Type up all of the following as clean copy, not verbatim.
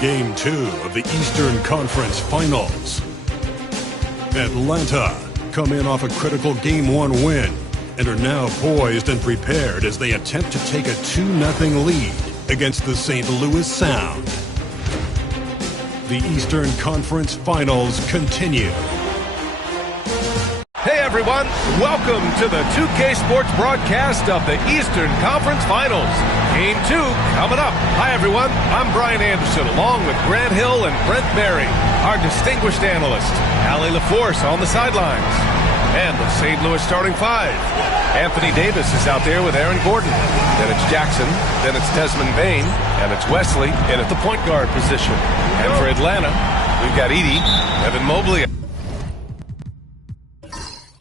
Game 2 of the Eastern Conference Finals. Atlanta come in off a critical Game 1 win and are now poised and prepared as they attempt to take a 2-0 lead against the St. Louis Sound. The Eastern Conference Finals continue. Hey everyone, welcome to the 2K Sports broadcast of the Eastern Conference Finals. Game 2 coming up. Hi everyone, I'm Brian Anderson along with Grant Hill and Brent Berry, our distinguished analyst, Allie LaForce on the sidelines, and the St. Louis starting five. Anthony Davis is out there with Aaron Gordon. Then it's Jackson, then it's Desmond Bain, and it's Wesley in at the point guard position. And for Atlanta, we've got Edey, Evan Mobley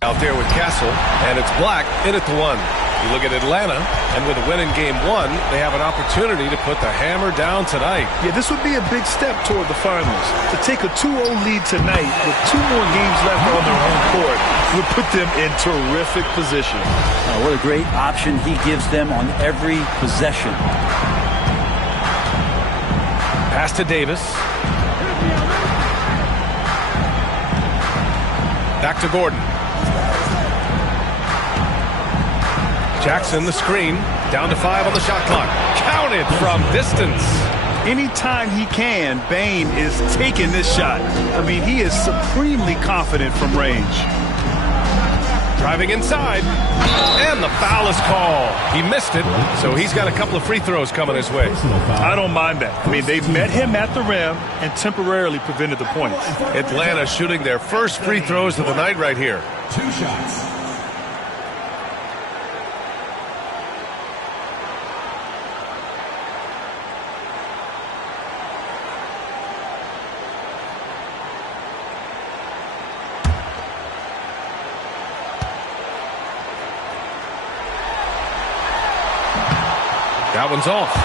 out there with Castle, and it's Black in at the one. You look at Atlanta, and with a win in Game 1, they have an opportunity to put the hammer down tonight. Yeah, this would be a big step toward the finals. To take a 2-0 lead tonight with 2 more games left on their home court would put them in terrific position. What a great option he gives them on every possession. Pass to Davis. Back to Gordon. Jackson, the screen, down to 5 on the shot clock. Counted from distance. Anytime he can, Bain is taking this shot. I mean, he is supremely confident from range. Driving inside, and the foul is called. He missed it, so he's got a couple of free throws coming his way. I don't mind that. I mean, they met him at the rim and temporarily prevented the points. Atlanta shooting their first free throws of the night right here. 2 shots. That one's off.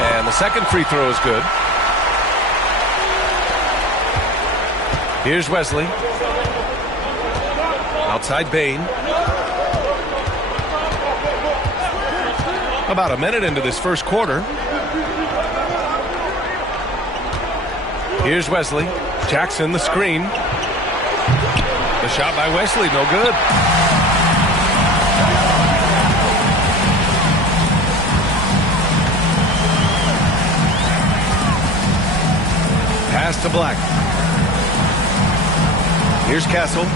And the second free throw is good. Here's Wesley. Outside Bain. About a minute into this first quarter. Here's Wesley. Jackson, the screen. The shot by Wesley, no good. Pass to Black. Here's Castle.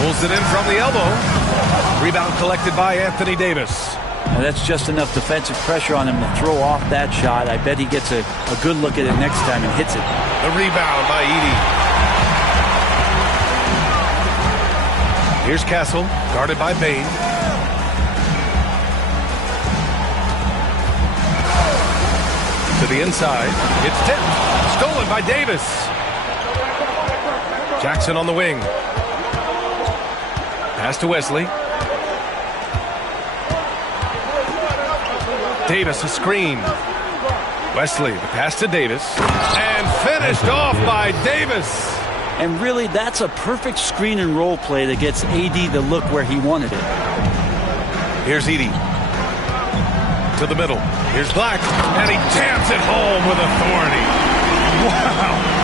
Pulls it in from the elbow. Rebound collected by Anthony Davis. Now that's just enough defensive pressure on him to throw off that shot. I bet he gets a good look at it next time and hits it. The rebound by Edey. Here's Castle, guarded by Bain. To the inside. It's tipped. Stolen by Davis. Jackson on the wing. Pass to Wesley. Davis, a screen. Wesley, the pass to Davis. And finished off by Davis. And really, that's a perfect screen and roll play that gets AD to look where he wanted it. Here's Edey. To the middle. Here's Black. And he jams it home with authority. Wow.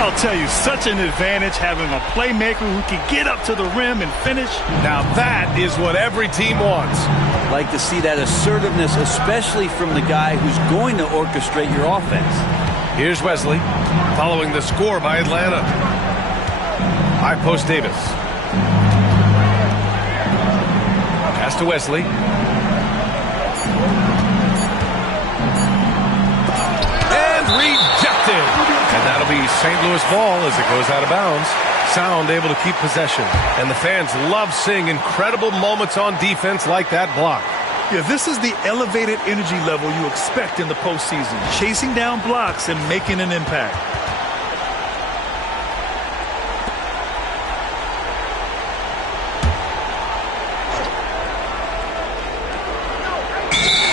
I'll tell you, such an advantage having a playmaker who can get up to the rim and finish. Now that is what every team wants. Like to see that assertiveness, especially from the guy who's going to orchestrate your offense. Here's Wesley, following the score by Atlanta. High post Davis. Pass to Wesley. And rejected. And that'll be St. Louis ball as it goes out of bounds. Sound able to keep possession. And the fans love seeing incredible moments on defense like that block. Yeah, this is the elevated energy level you expect in the postseason. Chasing down blocks and making an impact.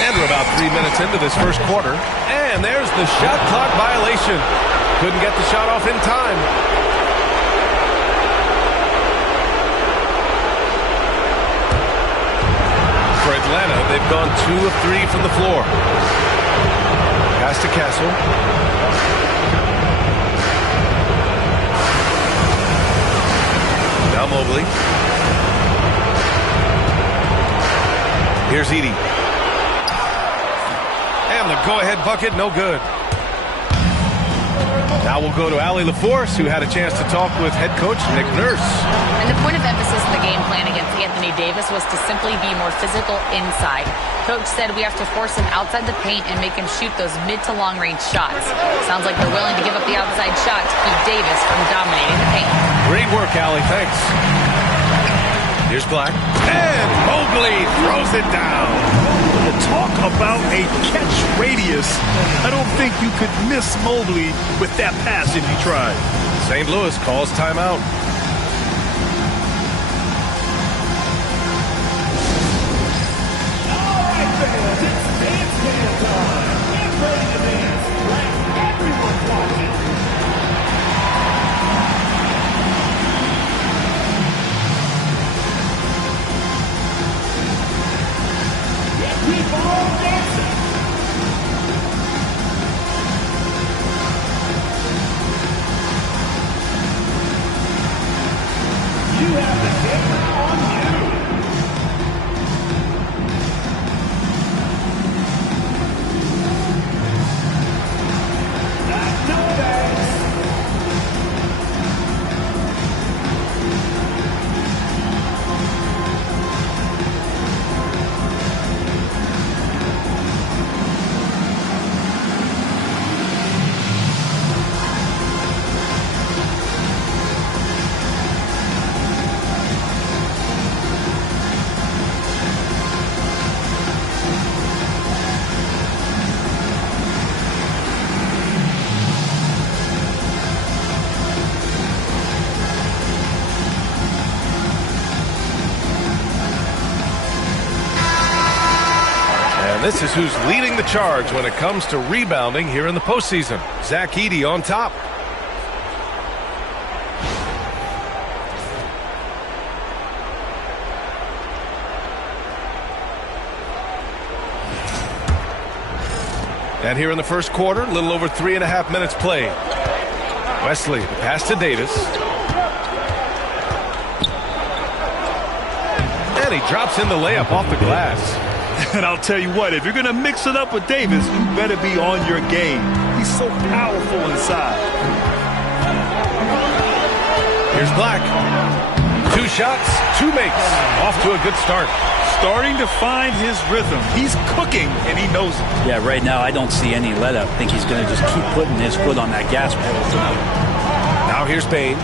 And we're about 3 minutes into this first quarter. And there's the shot clock violation. Couldn't get the shot off in time. For Atlanta, they've gone 2 of 3 from the floor. Pass to Castle. Now Mobley. Here's Edey. And the go-ahead bucket, no good. Now we'll go to Allie LaForce, who had a chance to talk with head coach Nick Nurse. And the point of emphasis in the game plan against Anthony Davis was to simply be more physical inside. Coach said we have to force him outside the paint and make him shoot those mid to long range shots. Sounds like they're willing to give up the outside shot to keep Davis from dominating the paint. Great work, Allie. Thanks. Here's Black. And Mobley throws it down. Talk about a catch radius. I don't think you could miss Mobley with that pass if you tried. St. Louis calls timeout. All right, fans, it's dance time. Get ready to dance like everyone's watching. Keep on dancing. You have the camera on you. That's no thanks. This is who's leading the charge when it comes to rebounding here in the postseason. Zach Edey on top. And here in the first quarter, a little over 3.5 minutes played. Wesley, the pass to Davis. And he drops in the layup off the glass. And I'll tell you what, if you're going to mix it up with Davis, you better be on your game. He's so powerful inside. Here's Black. 2 shots, 2 makes. Off to a good start. Starting to find his rhythm. He's cooking, and he knows it. Yeah, right now I don't see any let up. I think he's going to just keep putting his foot on that gas pedal tonight. Now here's Payne.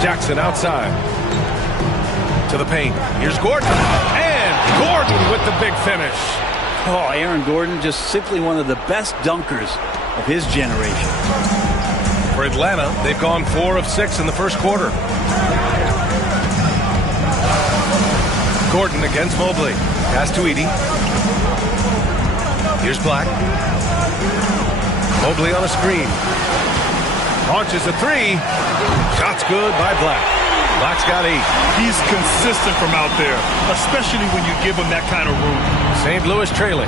Jackson outside. To the paint. Here's Gordon. And Gordon with the big finish. Oh, Aaron Gordon, just simply one of the best dunkers of his generation. For Atlanta, they've gone 4 of 6 in the first quarter. Gordon against Mobley. Pass to Edey. Here's Black. Mobley on a screen. Launches a 3. Shot's good by Black. Black's got 8. He's consistent from out there, especially when you give him that kind of room. St. Louis trailing.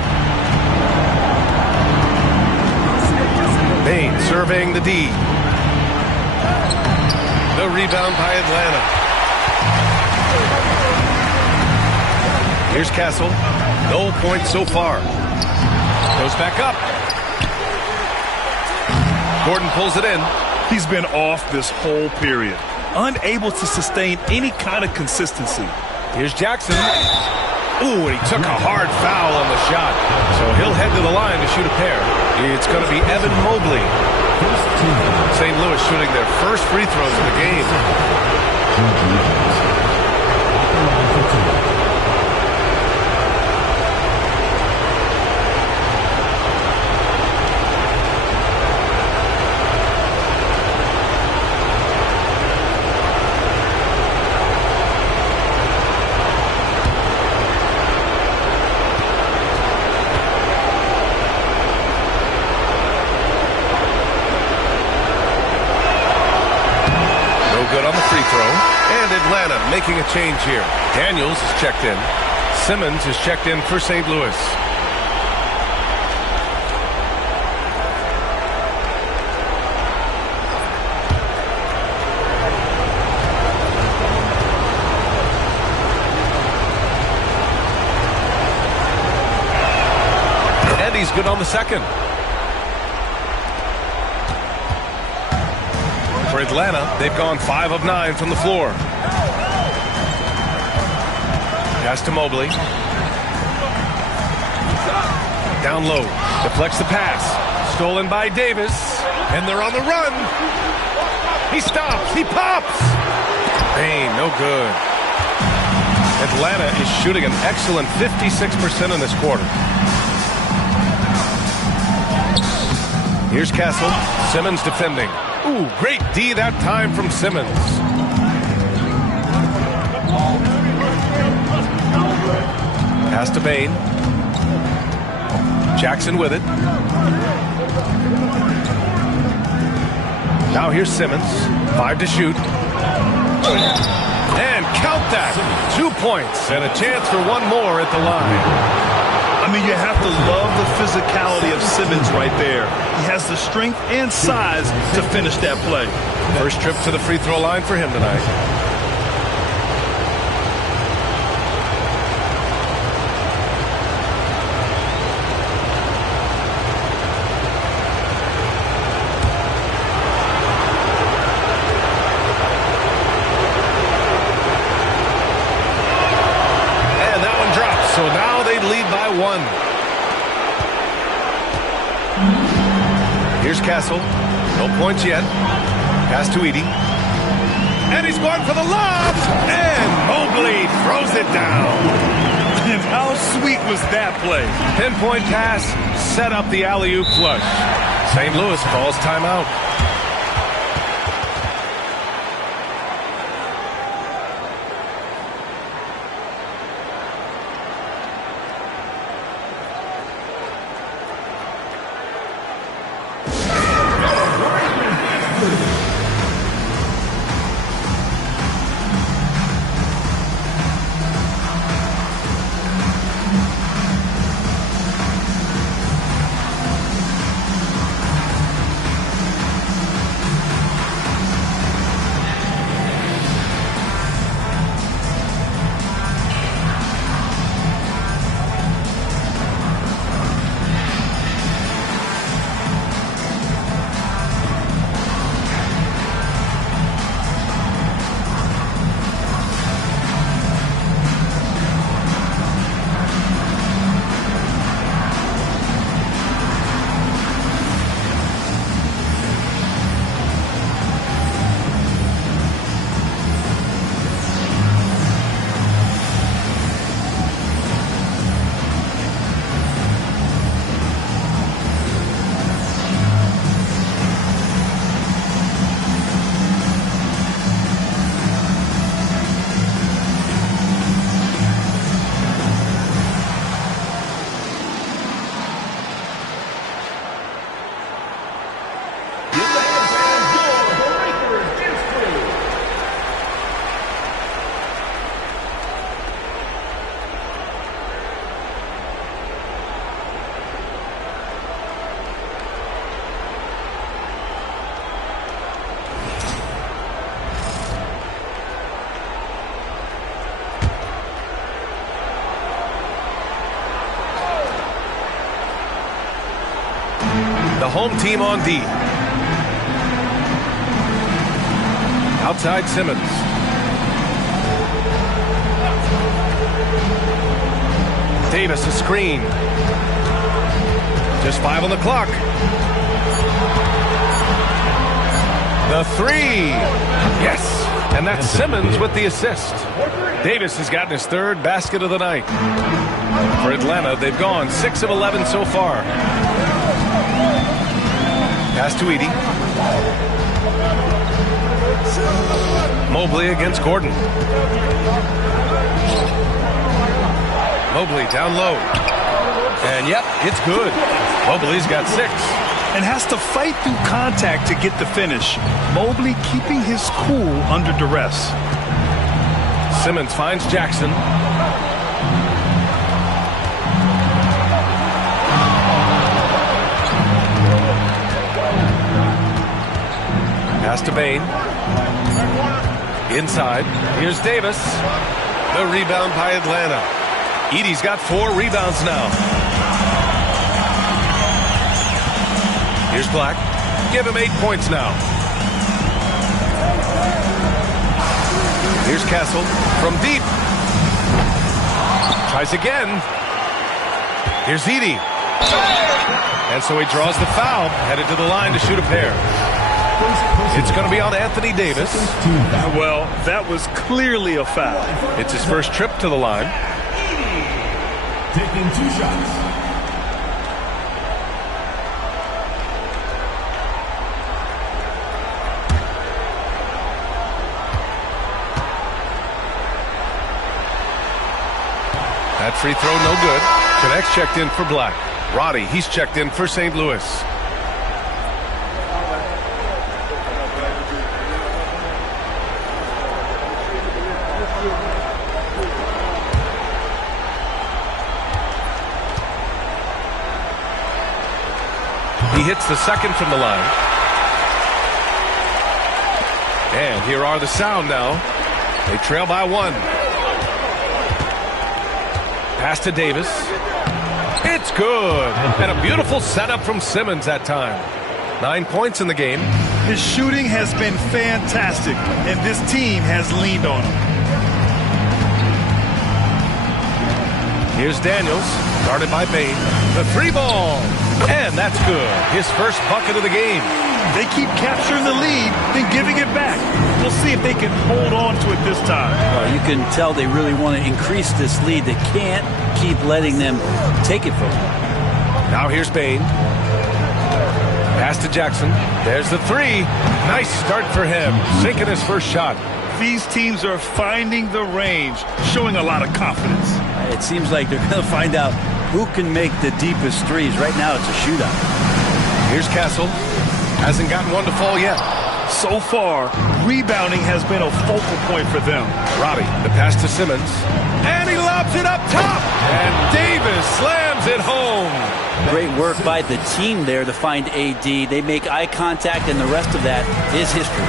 Payne surveying the D. The rebound by Atlanta. Here's Castle. No points so far. Goes back up. Gordon pulls it in. He's been off this whole period. Unable to sustain any kind of consistency. Here's Jackson. Ooh, and he took a hard foul on the shot. So he'll head to the line to shoot a pair. It's going to be Evan Mobley. St. Louis shooting their first free throws of the game. making a change here. Daniels is checked in. Simmons is checked in for St. Louis. And he's good on the second. For Atlanta, they've gone 5 of 9 from the floor. Pass to Mobley. Down low. Deflects the pass. Stolen by Davis. And they're on the run. He stops. He pops. Payne, no good. Atlanta is shooting an excellent 56% in this quarter. Here's Castle. Simmons defending. Ooh, great D that time from Simmons. Pass to Payne. Jackson with it. Now here's Simmons. 5 to shoot. And count that. 2 points and a chance for one more at the line. I mean, you have to love the physicality of Simmons right there. He has the strength and size to finish that play. First trip to the free throw line for him tonight. And that one drops, so now they lead by 1. Here's Castle. No points yet. Pass to Edey. And he's going for the lob. And Mobley throws it down. And how sweet was that play? Pinpoint pass, set up the alley-oop flush. St. Louis calls timeout. The home team on D. Outside Simmons. Davis a screen. Just 5 on the clock. The 3. Yes. And that's Simmons with the assist. Davis has gotten his 3rd basket of the night. For Atlanta, they've gone 6 of 11 so far. Pass to Edey. Mobley against Gordon. Mobley down low. And yep, it's good. Mobley's got 6. And has to fight through contact to get the finish. Mobley keeping his cool under duress. Simmons finds Jackson. Pass to Bain. Inside. Here's Davis. The rebound by Atlanta. Edey's got 4 rebounds now. Here's Black. Give him 8 points now. Here's Castle from deep. Tries again. Here's Edey. And so he draws the foul, headed to the line to shoot a pair. It's going to be on Anthony Davis. Well, that was clearly a foul. It's his first trip to the line. Taking 2 shots. That free throw no good. Connects checked in for Black. Roddy, he's checked in for St. Louis. He hits the second from the line. And here are the sound now. They trail by 1. Pass to Davis. It's good. And a beautiful setup from Simmons that time. 9 points in the game. His shooting has been fantastic, and this team has leaned on him. Here's Daniels, guarded by Bain. The 3 ball. And that's good. His first bucket of the game. They keep capturing the lead, then giving it back. We'll see if they can hold on to it this time. Well, you can tell they really want to increase this lead. They can't keep letting them take it from them. Now here's Bain. Pass to Jackson. There's the 3. Nice start for him. Sinking his first shot. These teams are finding the range, showing a lot of confidence. It seems like they're going to find out who can make the deepest threes. Right now it's a shootout. Here's Castle. Hasn't gotten one to fall yet. So far, rebounding has been a focal point for them. Robbie, the pass to Simmons. And he lobs it up top. And Davis slams it home. Great work by the team there to find AD. They make eye contact, and the rest of that is history.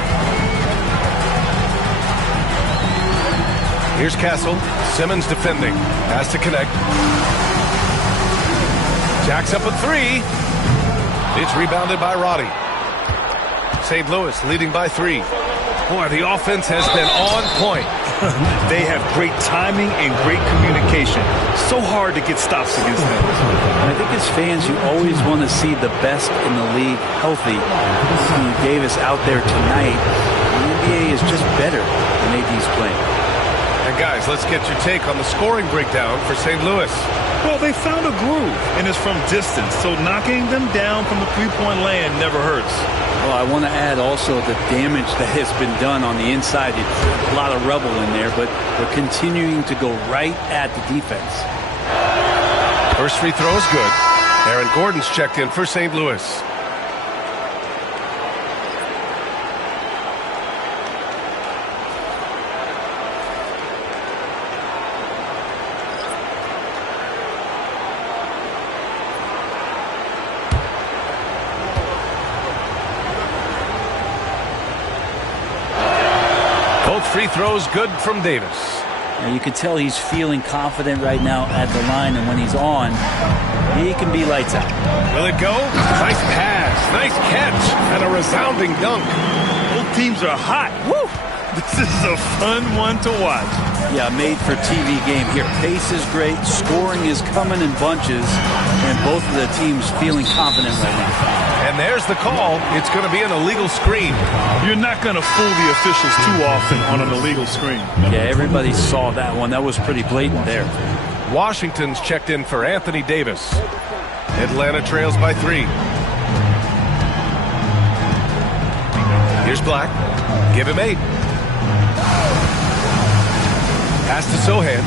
Here's Castle. Simmons defending. Pass to connect. Jacks up a 3. It's rebounded by Roddy. St. Louis leading by 3. Boy, the offense has been on point. They have great timing and great communication. So hard to get stops against them. I think as fans, you always want to see the best in the league healthy. Anthony Davis out there tonight. The NBA is just better than AD's playing. And guys, let's get your take on the scoring breakdown for St. Louis. Well, they found a groove, and it's from distance, so knocking them down from the three-point land never hurts. Well, I want to add also the damage that has been done on the inside. It's a lot of rubble in there, but they're continuing to go right at the defense. First free throw is good. Aaron Gordon's checked in for St. Louis. Free throws good from Davis. Now you can tell he's feeling confident right now at the line, and when he's on, he can be lights out. Will it go? Nice pass, nice catch, and a resounding dunk. Both teams are hot. Woo! This is a fun one to watch. Yeah, made for TV game here. Pace is great, scoring is coming in bunches, and both of the teams feeling confident right now. And there's the call. It's going to be an illegal screen. You're not going to fool the officials too often on an illegal screen. Yeah, everybody saw that one. That was pretty blatant there. Washington's checked in for Anthony Davis. Atlanta trails by 3. Here's Black. Give him 8. Pass to Sohan.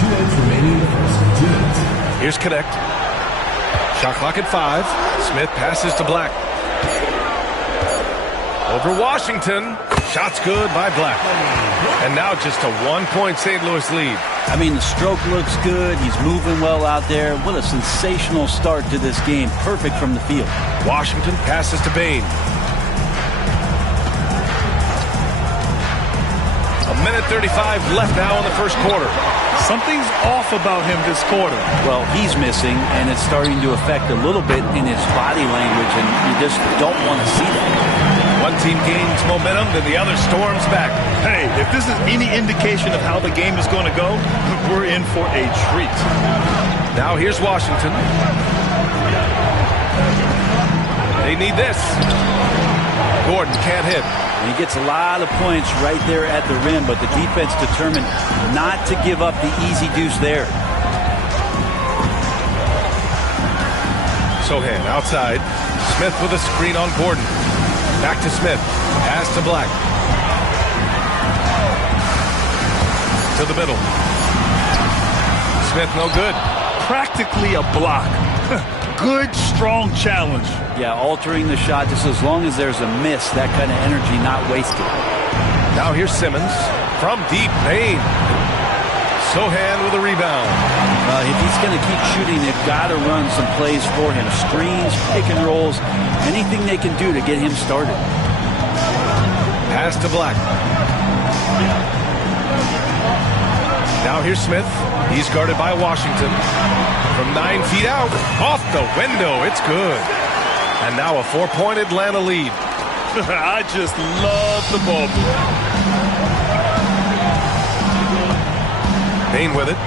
2 minutes remaining in the first. 2 minutes. Here's Connect. Shot clock at 5. Smith passes to Black. Over Washington. Shot's good by Black. And now just a 1-point St. Louis lead. I mean, the stroke looks good. He's moving well out there. What a sensational start to this game. Perfect from the field. Washington passes to Bain. A minute 35 left now in the first quarter. Something's off about him this quarter. Well, he's missing, and it's starting to affect a little bit in his body language, and you just don't want to see that. One team gains momentum, then the other storms back. Hey, if this is any indication of how the game is going to go, we're in for a treat. Now here's Washington. They need this. Gordon can't hit. And he gets a lot of points right there at the rim, but the defense determined not to give up the easy deuce there. Sohan outside. Smith with a screen on Gordon. Back to Smith. Pass to Black. To the middle. Smith no good. Practically a block. Good, strong challenge. Yeah, altering the shot just as long as there's a miss, that kind of energy not wasted. Now here's Simmons from deep. Bain. Sohan with a rebound. If he's going to keep shooting, they've got to run some plays for him. Screens, pick and rolls, anything they can do to get him started. Pass to Black. Now here's Smith. He's guarded by Washington. From 9 feet out. Off the window. It's good. And now a 4-point Atlanta lead. I just love the ball. Bain with it.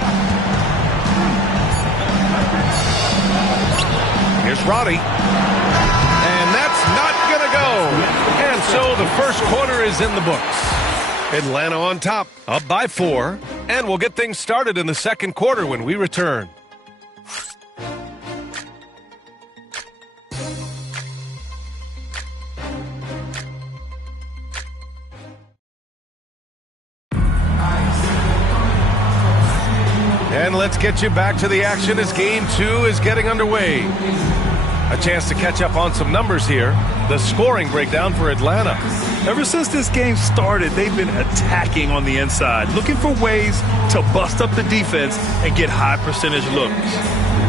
Here's Roddy. And that's not going to go. And so the first quarter is in the books. Atlanta on top, up by 4. And we'll get things started in the second quarter when we return. And let's get you back to the action as Game 2 is getting underway. A chance to catch up on some numbers here. The scoring breakdown for Atlanta. Ever since this game started, they've been attacking on the inside, looking for ways to bust up the defense and get high percentage looks.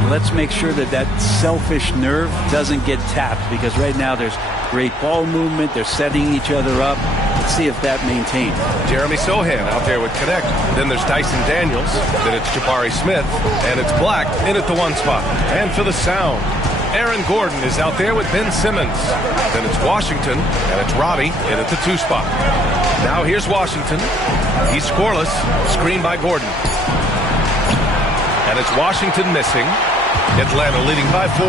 Let's make sure that that selfish nerve doesn't get tapped, because right now there's great ball movement. They're setting each other up. Let's see if that maintains. Jeremy Sohan out there with Connect. Then there's Dyson Daniels. Then it's Jabari Smith. And it's Black in at the 1 spot. And for the sound, Aaron Gordon is out there with Ben Simmons. Then it's Washington, and it's Robbie in at the 2 spot. Now here's Washington. He's scoreless. Screened by Gordon. And it's Washington missing. Atlanta leading by 4.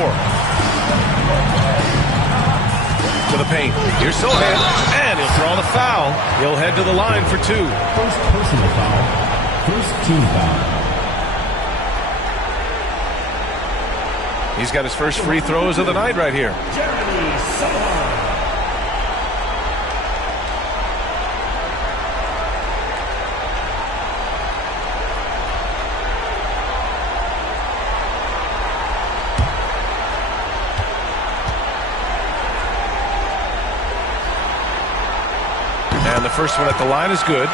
To the paint. Here's Sohan, and he'll draw the foul. He'll head to the line for 2. First personal foul. First team foul. He's got his first free throws of the night right here. And the first one at the line is good.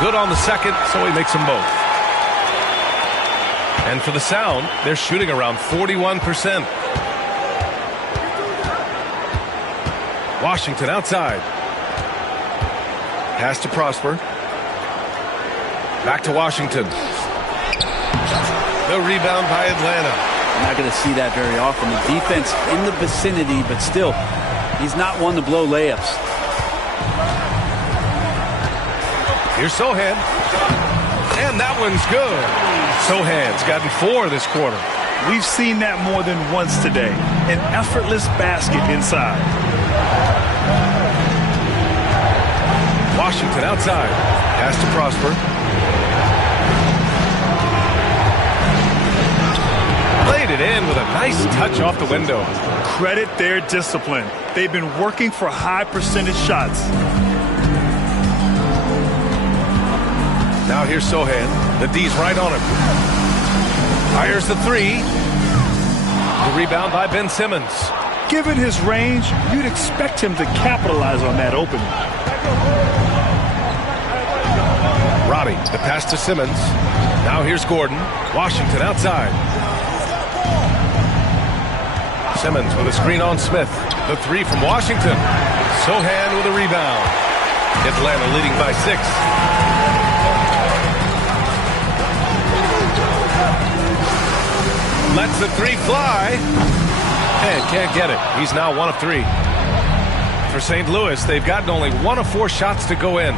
Good on the second, so he makes them both. And for the sound, they're shooting around 41%. Washington outside. Pass to Prosper. Back to Washington. The rebound by Atlanta. I'm not going to see that very often. The defense in the vicinity, but still, he's not one to blow layups. Here's Sohan. And that one's good. Sohan's gotten 4 this quarter. We've seen that more than once today. An effortless basket inside. Washington outside. Pass to Prosper. Laid it it in with a nice touch off the window. Credit their discipline. They've been working for high percentage shots. Now here's Sohan. The D's right on him. Fires the three. The rebound by Ben Simmons. Given his range, you'd expect him to capitalize on that opening. Robbie, the pass to Simmons. Now here's Gordon. Washington outside. Simmons with a screen on Smith. The three from Washington. Sohan with a rebound. Atlanta leading by 6. Lets the three fly. And can't get it. He's now 1 of 3. For St. Louis, they've gotten only 1 of 4 shots to go in.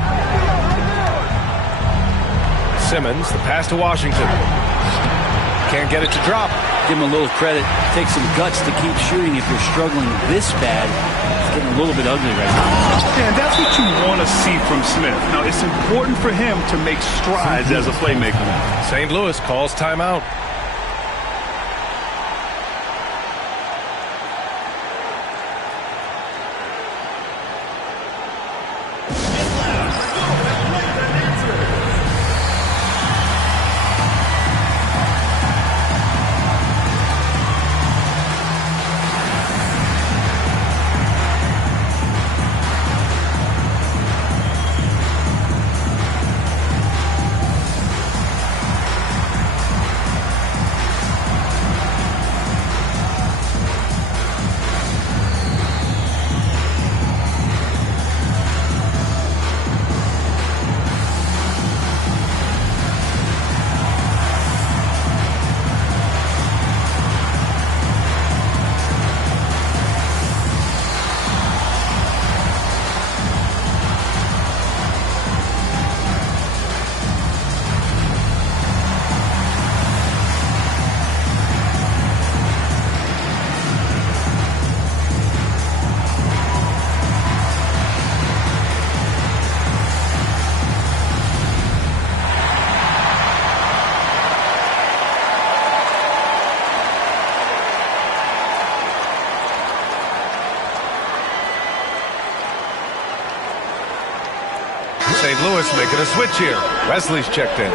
Simmons, the pass to Washington. Can't get it to drop. Give him a little credit. Take some guts to keep shooting if you're struggling this bad. It's getting a little bit ugly right now. Yeah, and that's what you want to see from Smith. Now, it's important for him to make strides as a playmaker. St. Louis calls timeout. St. Louis making a switch here. Wesley's checked in.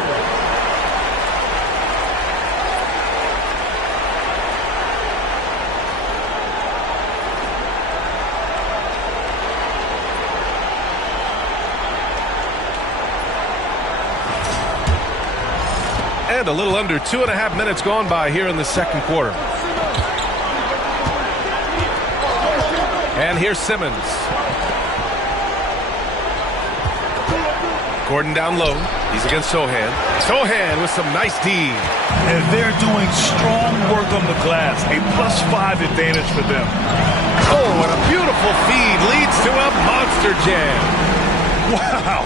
And a little under 2.5 minutes gone by here in the second quarter. And here's Simmons. Gordon down low. He's against Sohan. Sohan with some nice D. And they're doing strong work on the glass. A +5 advantage for them. Oh, and a beautiful feed leads to a monster jam. Wow.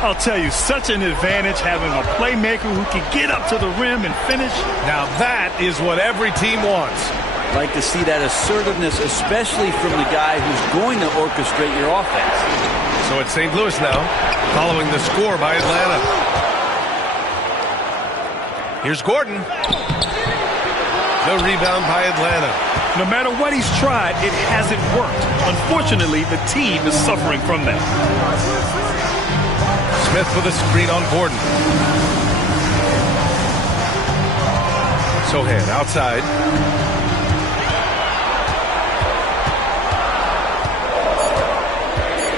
I'll tell you, such an advantage having a playmaker who can get up to the rim and finish. Now that is what every team wants. Like to see that assertiveness, especially from the guy who's going to orchestrate your offense. So it's St. Louis now, following the score by Atlanta. Here's Gordon. The rebound by Atlanta. No matter what he's tried, it hasn't worked. Unfortunately, the team is suffering from that. Smith with a screen on Gordon. Sohan outside.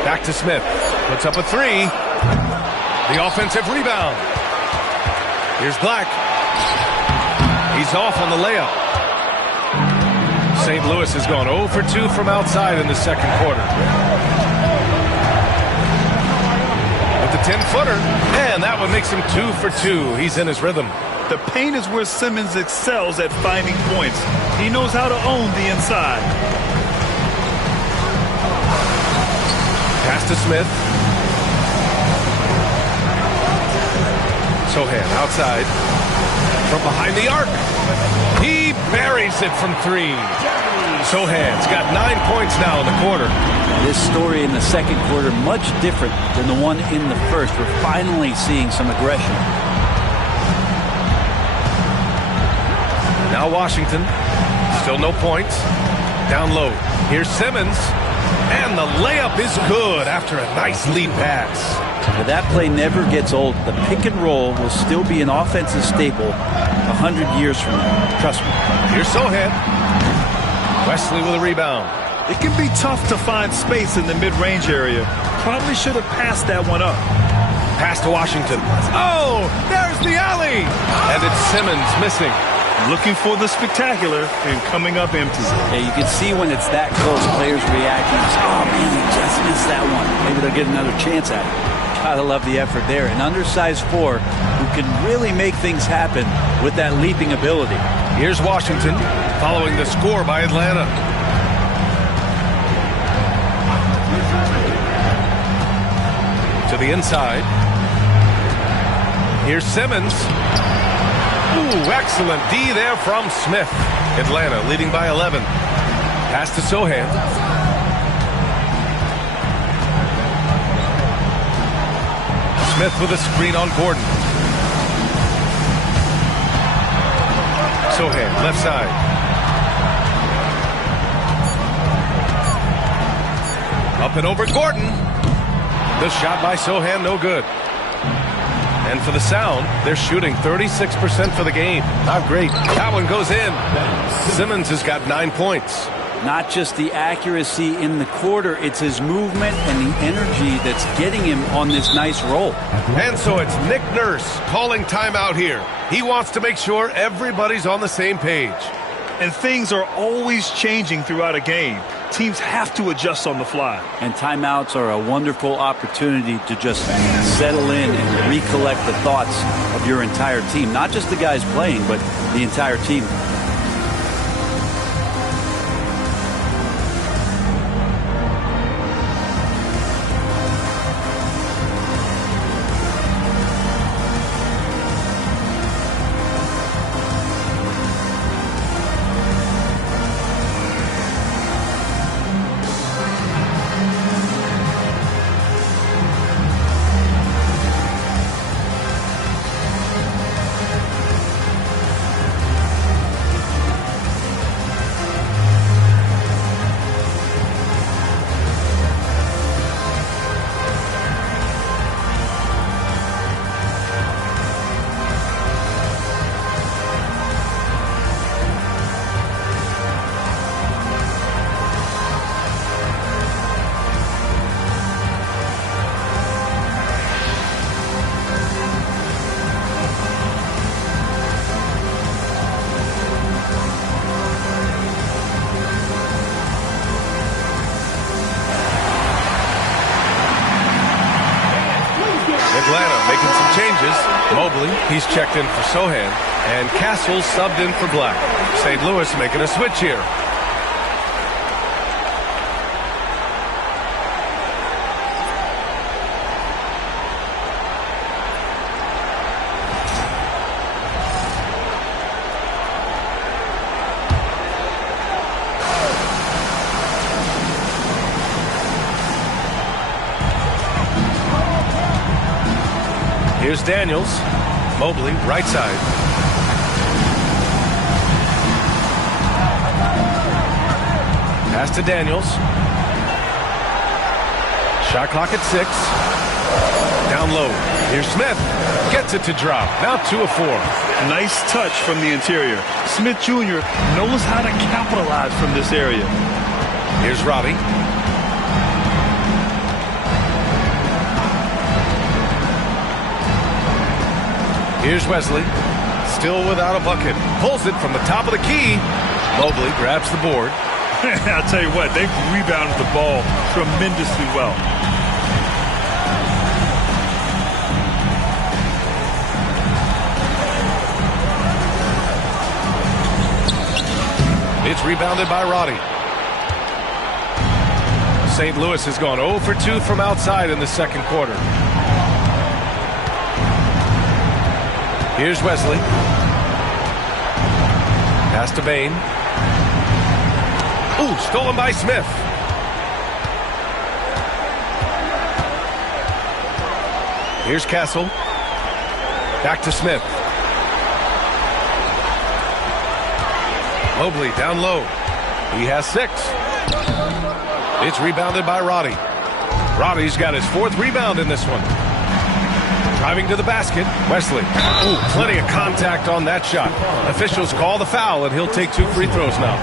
Back to Smith. Puts up a three. The offensive rebound. Here's Black. He's off on the layup. St. Louis has gone 0 for 2 from outside in the second quarter. With the 10-footer. And that one makes him 2 for 2. He's in his rhythm. The paint is where Simmons excels at finding points. He knows how to own the inside. Pass to Smith. Sohan outside. From behind the arc. He buries it from 3. Sohan's got 9 points now in the quarter. This story in the second quarter much different than the one in the first. We're finally seeing some aggression. Now Now Washington. Still no points. Down low. Here's Simmons. And the layup is good after a nice lead pass. Now that play never gets old. The pick and roll will still be an offensive staple 100 years from now. Trust me. Here's Sohan. Wesley with a rebound. It can be tough to find space in the mid-range area. Probably should have passed that one up. Pass to Washington. Oh, there's the alley. And it's Simmons missing. Looking for the spectacular and coming up empty. Yeah, you can see when it's that close, players reacting. Oh, man, he just missed that one. Maybe they'll get another chance at it. Gotta love the effort there. An undersized 4 who can really make things happen with that leaping ability. Here's Washington following the score by Atlanta. To the inside. Here's Simmons. Ooh, excellent D there from Smith. Atlanta leading by 11. Pass to Sohan. Smith with a screen on Gordon. Sohan, left side. Up and over Gordon. The shot by Sohan, no good. And for the Sound, they're shooting 36% for the game. Not great. That one goes in. Simmons has got 9 points. Not just the accuracy in the quarter, it's his movement and the energy that's getting him on this nice roll. And so it's Nick Nurse calling timeout here. He wants to make sure everybody's on the same page. And things are always changing throughout a game. Teams have to adjust on the fly. And timeouts are a wonderful opportunity to just settle in and recollect the thoughts of your entire team. Not just the guys playing, but the entire team. Atlanta making some changes. Mobley, he's checked in for Sohan. And Castle subbed in for Black. St. Louis making a switch here. Here's Daniels. Mobley, right side. Pass to Daniels. Shot clock at 6. Down low. Here's Smith. Gets it to drop. Now 2 of 4. Nice touch from the interior. Smith Jr. knows how to capitalize from this area. Here's Robbie. Here's Wesley, still without a bucket. Pulls it from the top of the key. Mobley grabs the board. I'll tell you what, they've rebounded the ball tremendously well. It's rebounded by Roddy. St. Louis has gone 0 for 2 from outside in the second quarter. Here's Wesley. Pass to Bain. Ooh, stolen by Smith. Here's Castle. Back to Smith. Mobley down low. He has 6. It's rebounded by Roddy. Roddy's got his 4th rebound in this one. Driving to the basket, Wesley. Ooh, plenty of contact on that shot. Officials call the foul, and he'll take 2 free throws now.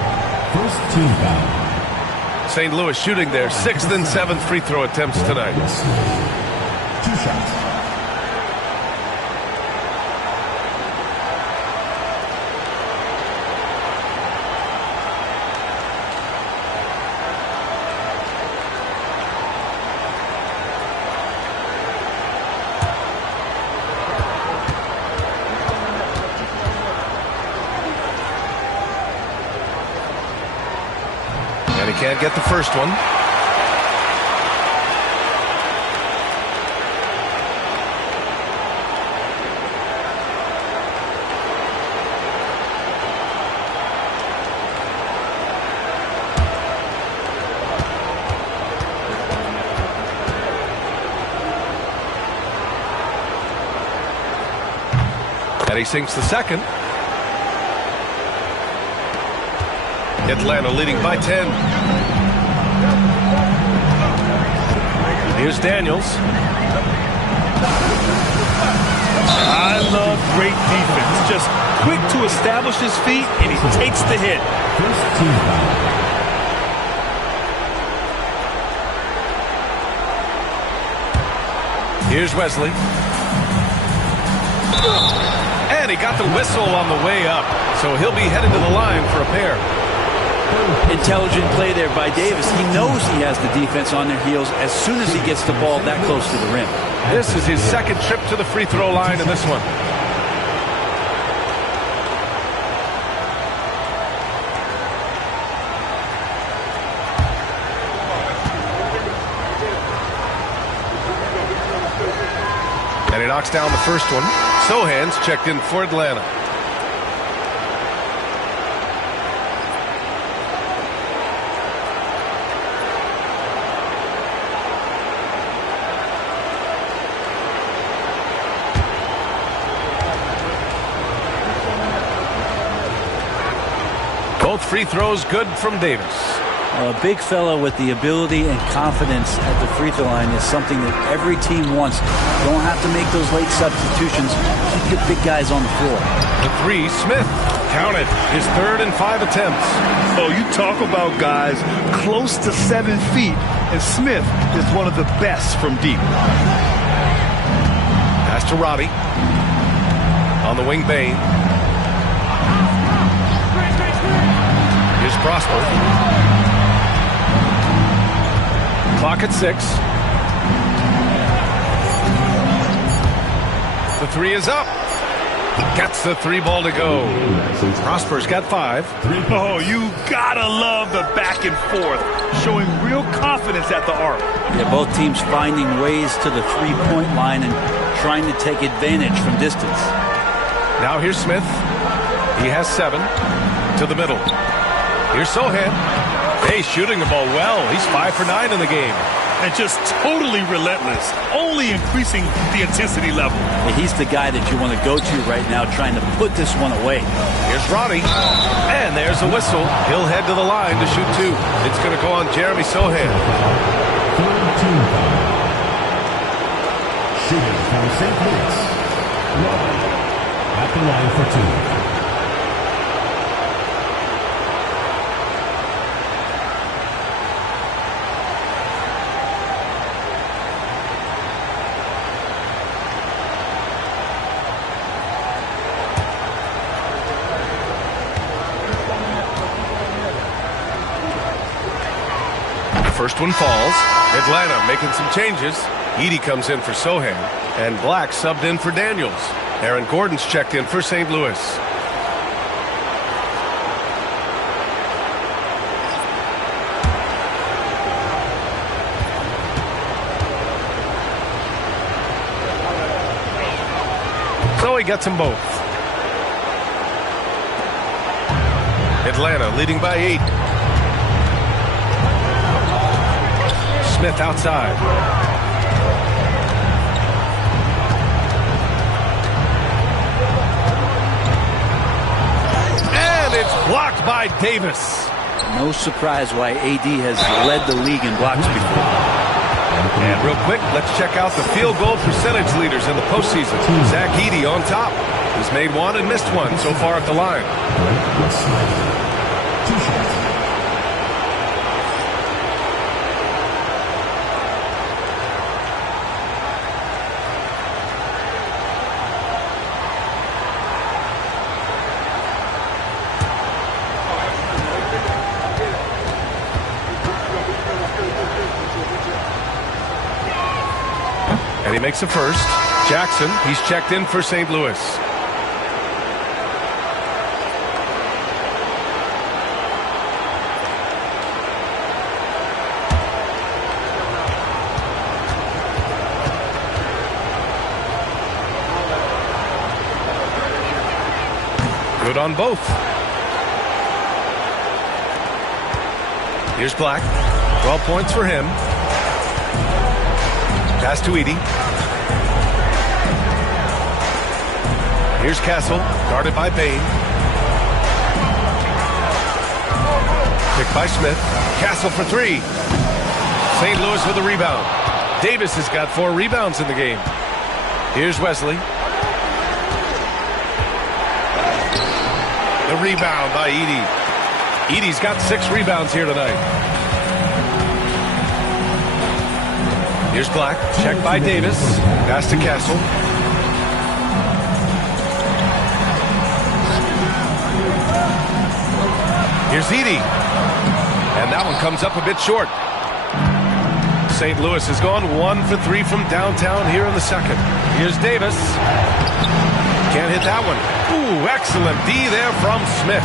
First team foul. St. Louis shooting their 6th and 7th free throw attempts tonight. 2 shots. Can't get the first one. And he sinks the second. Atlanta leading by 10. Here's Daniels. I love great defense. Just quick to establish his feet, and he takes the hit. First team foul. Here's Wesley. And he got the whistle on the way up. So he'll be headed to the line for a pair. Intelligent play there by Davis. He knows he has the defense on their heels as soon as he gets the ball that close to the rim. This is his 2nd trip to the free throw line in this one. And he knocks down the first one. Sohan's checked in for Atlanta. Both free throws good from Davis. A big fella with the ability and confidence at the free throw line is something that every team wants. You don't have to make those late substitutions. Keep your big guys on the floor. The 3, Smith. Counted. His 3rd and 5 attempts. Oh, you talk about guys close to 7 feet, and Smith is one of the best from deep. Pass to Roddy. On the wing, Bain. Here's Prosper. Clock at 6. The 3 is up. Gets the 3 ball to go. Prosper's got 5. Oh, you gotta love the back and forth, showing real confidence at the arc. Yeah, both teams finding ways to the three-point line and trying to take advantage from distance. Now here's Smith. He has 7. To the middle. Here's Sohan. Hey, shooting the ball well. He's 5 for 9 in the game. And just totally relentless, only increasing the intensity level. Yeah, he's the guy that you want to go to right now, trying to put this one away. Here's Roddy. And there's a whistle. He'll head to the line to shoot 2. It's going to go on Jeremy Sohan. Third team foul. Shooting from St. Louis. Roddy at the line for 2. First one falls. Atlanta making some changes. Edey comes in for Sohan. And Black subbed in for Daniels. Aaron Gordon's checked in for St. Louis. So he gets them both. Atlanta leading by 8. Smith outside. And and it's blocked by Davis. No surprise why AD has led the league in blocks before. And real quick, let's check out the field goal percentage leaders in the postseason. Zach Edey on top. He's made one and missed one so far at the line. And he makes a first. Jackson, he's checked in for St. Louis. Good on both. Here's Black. 12 points for him. Pass to Edey. Here's Castle, guarded by Bain. Picked by Smith. Castle for three. St. Louis with a rebound. Davis has got 4 rebounds in the game. Here's Wesley. The rebound by Edey. Edey's got 6 rebounds here tonight. Here's Black, checked by Davis. Pass to Castle. Here's Edey. And that one comes up a bit short. St. Louis has gone 1 for 3 from downtown here in the second. Here's Davis. Can't hit that one. Ooh, excellent D there from Smith.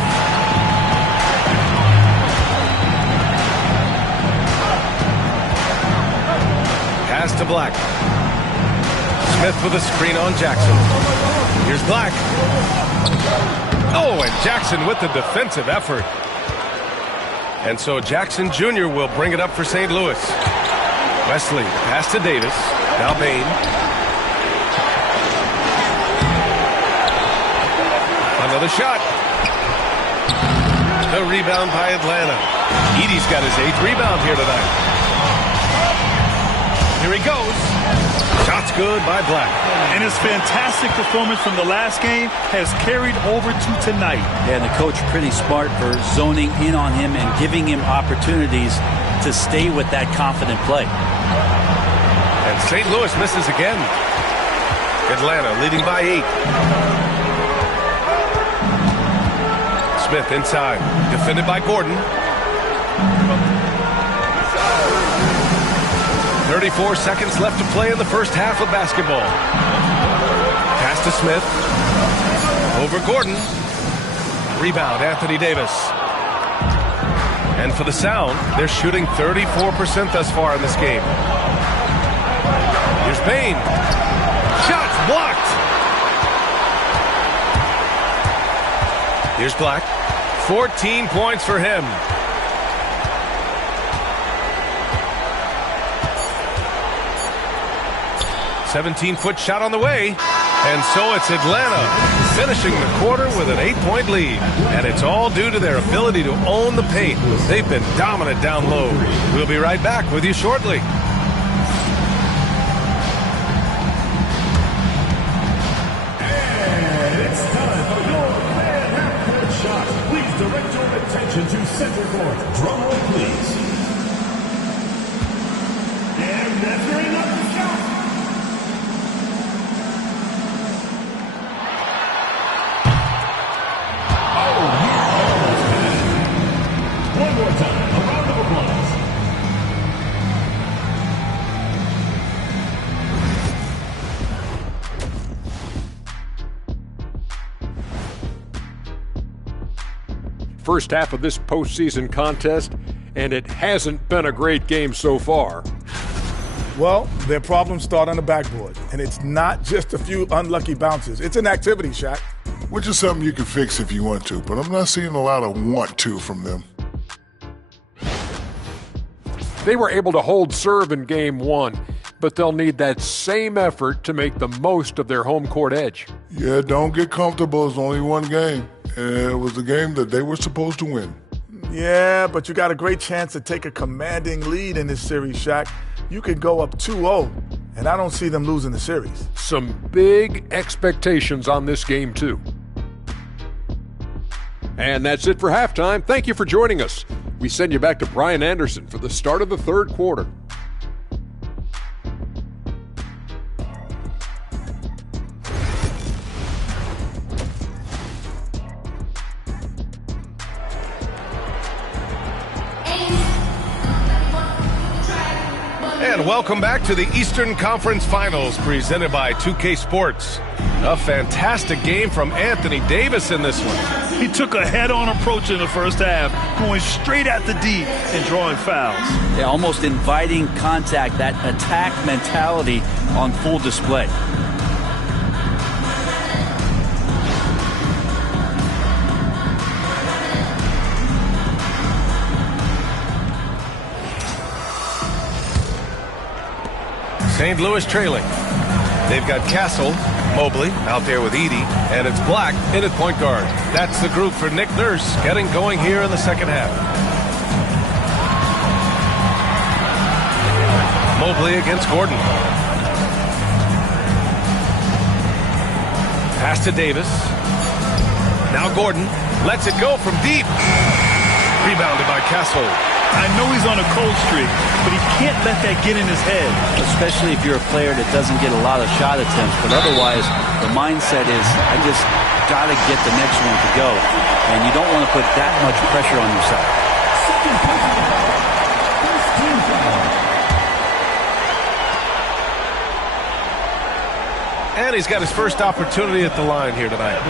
Pass to Black. Smith with a screen on Jackson. Here's Black. Oh, and Jackson with the defensive effort. And so Jackson Jr. will bring it up for St. Louis. Wesley, pass to Davis. Now Bain. Another shot. The rebound by Atlanta. Edey's got his 8th rebound here tonight. Here he goes. Shot's good by Black. And his fantastic performance from the last game has carried over to tonight. Yeah, and the coach pretty smart for zoning in on him and giving him opportunities to stay with that confident play. And St. Louis misses again. Atlanta leading by 8. Smith inside. Defended by Gordon. 34 seconds left to play in the first half of basketball. Pass to Smith. Over Gordon. Rebound, Anthony Davis. And for the Sound, they're shooting 34% thus far in this game. Here's Bain. Shots blocked. Here's Black. 14 points for him. 17-foot shot on the way. And so it's Atlanta finishing the quarter with an 8-point lead. And it's all due to their ability to own the paint. They've been dominant down low. We'll be right back with you shortly. And it's time for your fan half-court shot. Please direct your attention to center court. Drum roll, please. And that's your another shot. One more time, a round of applause. First half of this postseason contest, and it hasn't been a great game so far. Well, their problems start on the backboard, and it's not just a few unlucky bounces. It's an activity, Shaq. Which is something you can fix if you want to, but I'm not seeing a lot of want to from them. They were able to hold serve in Game 1, but they'll need that same effort to make the most of their home court edge. Yeah, don't get comfortable. It's only one game. It was a game that they were supposed to win. Yeah, but you got a great chance to take a commanding lead in this series, Shaq. You could go up 2-0, and I don't see them losing the series. Some big expectations on this game, too. And that's it for halftime. Thank you for joining us. We send you back to Brian Anderson for the start of the third quarter. And welcome back to the Eastern Conference Finals presented by 2K Sports. A fantastic game from Anthony Davis in this one. He took a head-on approach in the first half, going straight at the D and drawing fouls. Yeah, almost inviting contact, that attack mentality on full display. St. Louis trailing. They've got Castle, Mobley out there with Edey, and it's Black in at point guard. That's the group for Nick Nurse getting going here in the second half. Mobley against Gordon. Pass to Davis. Now Gordon lets it go from deep. Rebounded by Castle. I know he's on a cold streak, but he can't let that get in his head. Especially if you're a player that doesn't get a lot of shot attempts. But otherwise, the mindset is, I just got to get the next one to go. And you don't want to put that much pressure on yourself. And he's got his first opportunity at the line here tonight.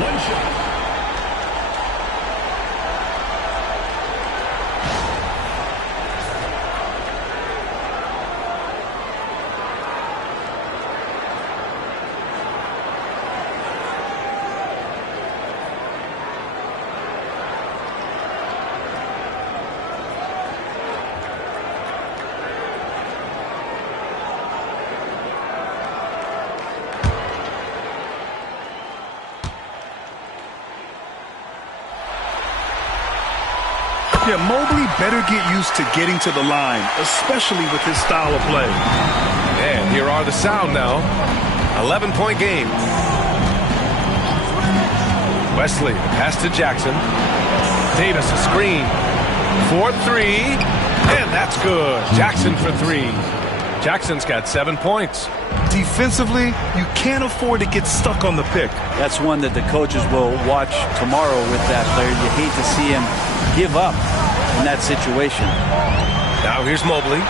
One shot. Yeah, Mobley better get used to getting to the line, especially with his style of play. And here are the sound now. 11-point game. Wesley, pass to Jackson. Davis, a screen. 4-3. And that's good. Jackson for three. Jackson's got 7 points. Defensively, you can't afford to get stuck on the pick. That's one that the coaches will watch tomorrow with that player. You hate to see him give up in that situation. Now here's Mobley.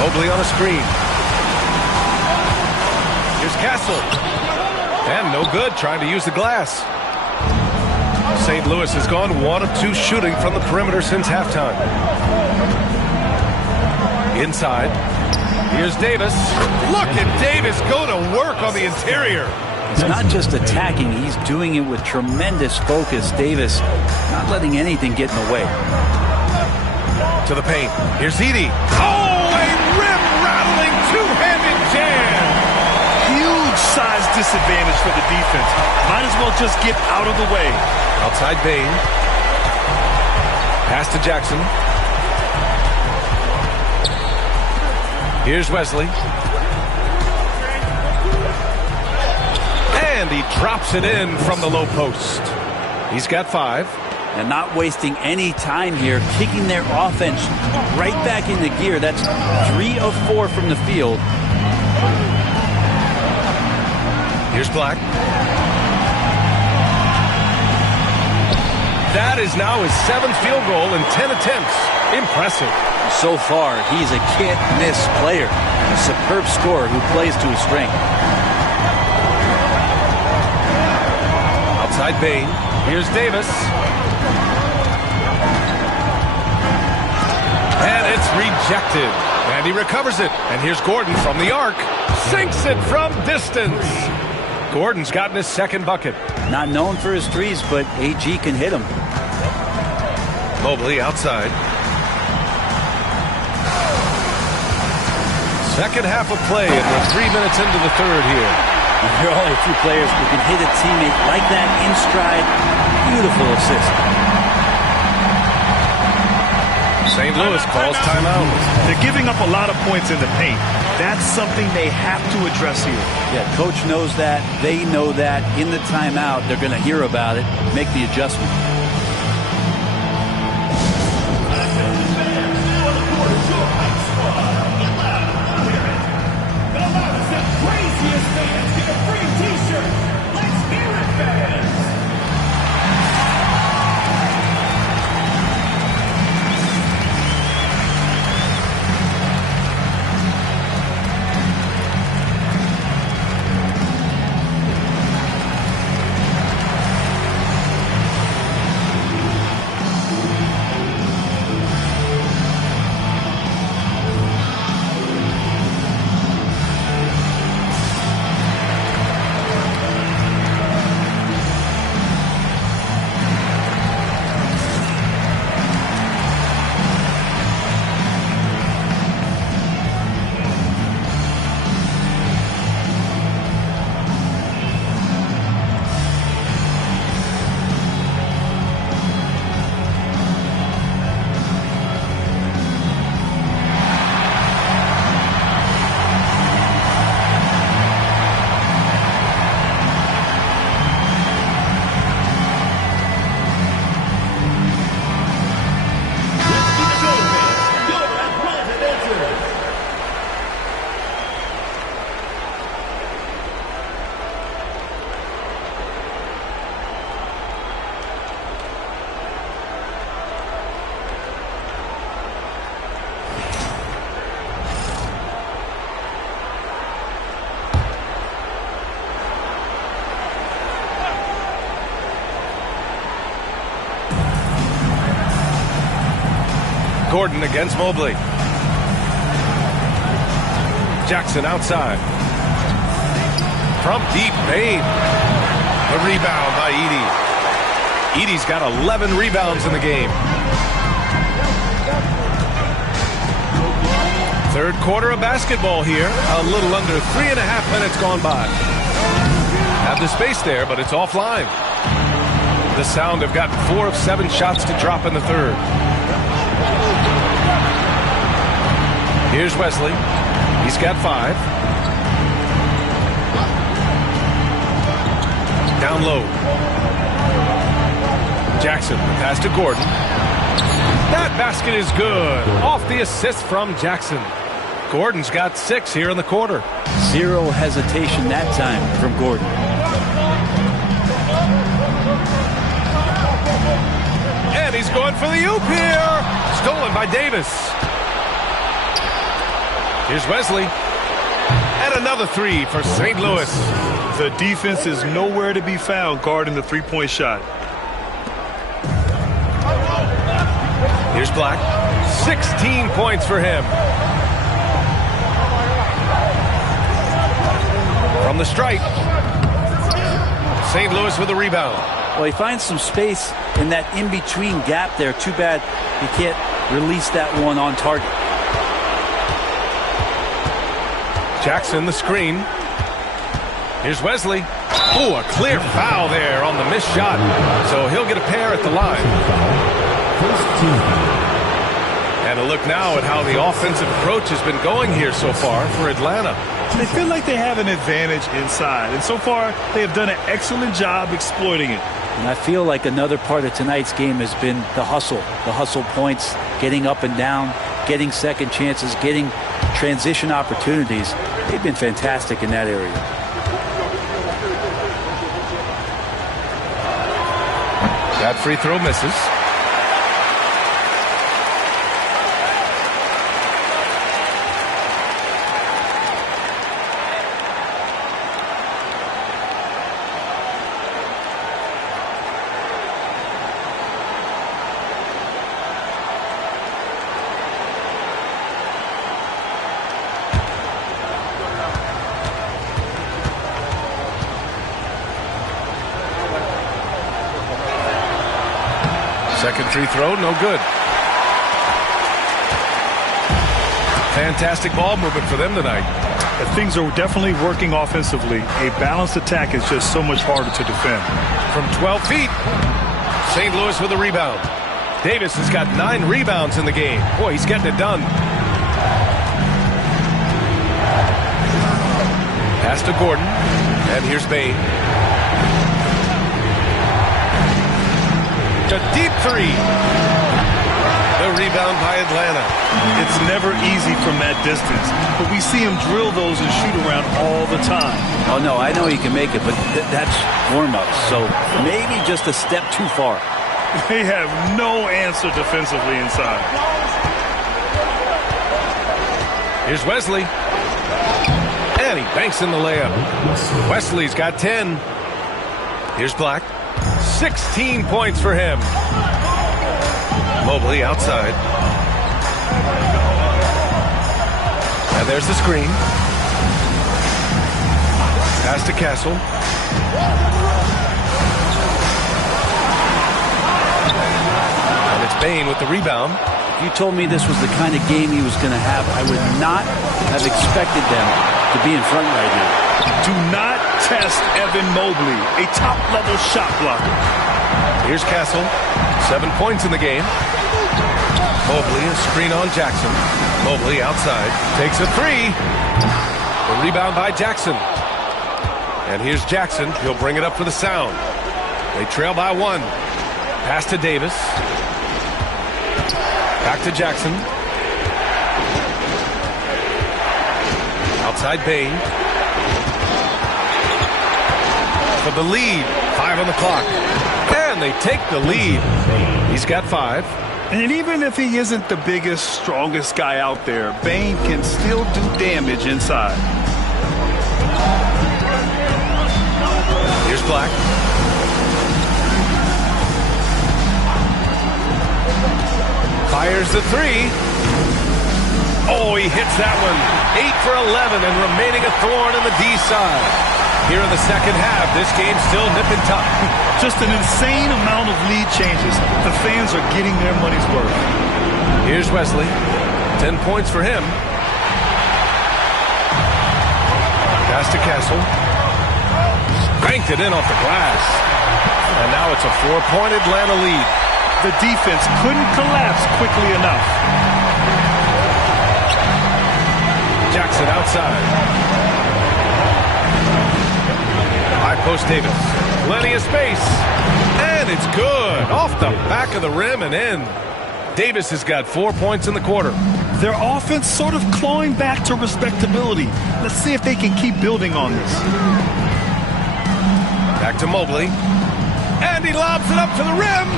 Mobley on a screen. Here's Castle. And no good, trying to use the glass. St. Louis has gone 1 of 2 shooting from the perimeter since halftime. Inside. Here's Davis. Look at Davis go to work on the interior. He's not just attacking, he's doing it with tremendous focus. Davis not letting anything get in the way. To the paint. Here's Edey. Oh, a rim-rattling two-handed jam. Huge size disadvantage for the defense. Might as well just get out of the way. Outside Bain. Pass to Jackson. Here's Wesley. And he drops it in from the low post. He's got 5. And not wasting any time here, kicking their offense right back into gear. That's 3 of 4 from the field. Here's Black. That is now his 7th field goal in 10 attempts. Impressive. So far, he's a can't-miss player. A superb scorer who plays to his strength. Outside Bain. Here's Davis. And it's rejected. And he recovers it. And here's Gordon from the arc. Sinks it from distance. Gordon's gotten his 2nd bucket. Not known for his threes, but AG can hit him. Mobley outside. Second half of play, and we're 3 minutes into the third here. There are only a few players who can hit a teammate like that in stride. Beautiful assist. St. Louis calls timeout. They're giving up a lot of points in the paint. That's something they have to address here. Yeah, coach knows that. They know that. In the timeout, they're going to hear about it, make the adjustment. Gordon against Mobley. Jackson outside. From deep, Babe. The rebound by Edey. Edey's got 11 rebounds in the game. Third quarter of basketball here. A little under 3.5 minutes gone by. Have the space there, but it's offline. The Sound have gotten 4 of 7 shots to drop in the third. Here's Wesley. He's got 5. Down low. Jackson, the pass to Gordon. That basket is good. Off the assist from Jackson. Gordon's got 6 here in the quarter. Zero hesitation that time from Gordon. And he's going for the oop here. Stolen by Davis. Here's Wesley. And another 3 for St. Louis. The defense is nowhere to be found guarding the three-point shot. Here's Black. 16 points for him. From the stripe. St. Louis with a rebound. Well, he finds some space in that in-between gap there. Too bad he can't release that one on target. Jackson, the screen. Here's Wesley. Oh, a clear foul there on the missed shot. So he'll get a pair at the line. And a look now at how the offensive approach has been going here so far for Atlanta. They feel like they have an advantage inside. And so far, they have done an excellent job exploiting it. And I feel like another part of tonight's game has been the hustle points, getting up and down, getting second chances, getting transition opportunities. They've been fantastic in that area. That free throw misses. Second free throw, no good. Fantastic ball movement for them tonight. Things are definitely working offensively. A balanced attack is just so much harder to defend. From 12 feet, St. Louis with a rebound. Davis has got 9 rebounds in the game. Boy, he's getting it done. Pass to Gordon, and here's Bain. A deep three. The rebound by Atlanta. It's never easy from that distance, but we see him drill those and shoot around all the time. Oh, no, I know he can make it, but that's warm-up, so maybe just a step too far. They have no answer defensively inside. Here's Wesley. And he banks in the layup. Wesley's got 10. Here's Black. 16 points for him. Mobley outside. And there's the screen. Pass to Castle. And it's Bain with the rebound. If you told me this was the kind of game he was going to have, I would not have expected them to be in front right now. Do not test Evan Mobley, a top-level shot blocker. Here's Castle. 7 points in the game. Mobley, a screen on Jackson. Mobley outside. Takes a three. The rebound by Jackson. And here's Jackson. He'll bring it up for the Sound. They trail by 1. Pass to Davis. Back to Jackson. Outside Bain. For the lead. 5 on the clock. And they take the lead. He's got 5. And even if he isn't the biggest, strongest guy out there, Bain can still do damage inside. Here's Black. Fires the three. Oh, he hits that one. 8 for 11 and remaining a thorn in the D side. Here in the second half, this game's still nip and tuck. Just an insane amount of lead changes. The fans are getting their money's worth. Here's Wesley. 10 points for him. Pass to Castle. Banked it in off the glass. And now it's a 4-point Atlanta lead. The defense couldn't collapse quickly enough. Jackson outside. High post Davis. Plenty of space. And it's good. Off the back of the rim and in. Davis has got 4 points in the quarter. Their offense sort of clawing back to respectability. Let's see if they can keep building on this. Back to Mobley. And he lobs it up to the rim.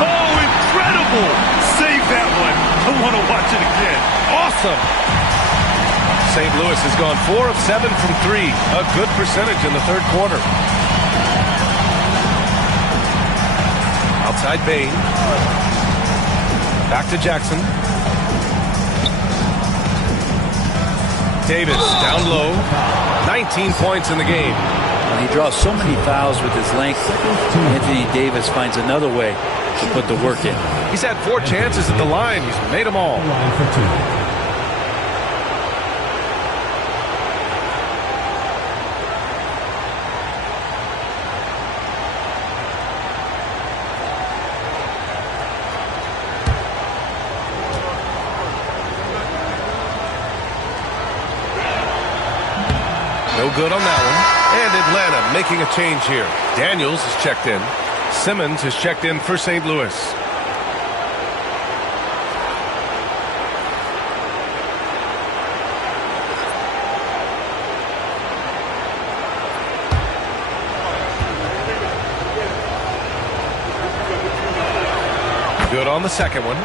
Oh, incredible. Save that one. I want to watch it again. Awesome. St. Louis has gone 4 of 7 from 3. A good percentage in the third quarter. Outside Bain. Back to Jackson. Davis down low. 19 points in the game. He draws so many fouls with his length. Anthony Davis finds another way to put the work in. He's had 4 chances at the line. He's made them all. No good on that one. And Atlanta making a change here. Daniels is checked in. Simmons is checked in for St. Louis. Good on the second one.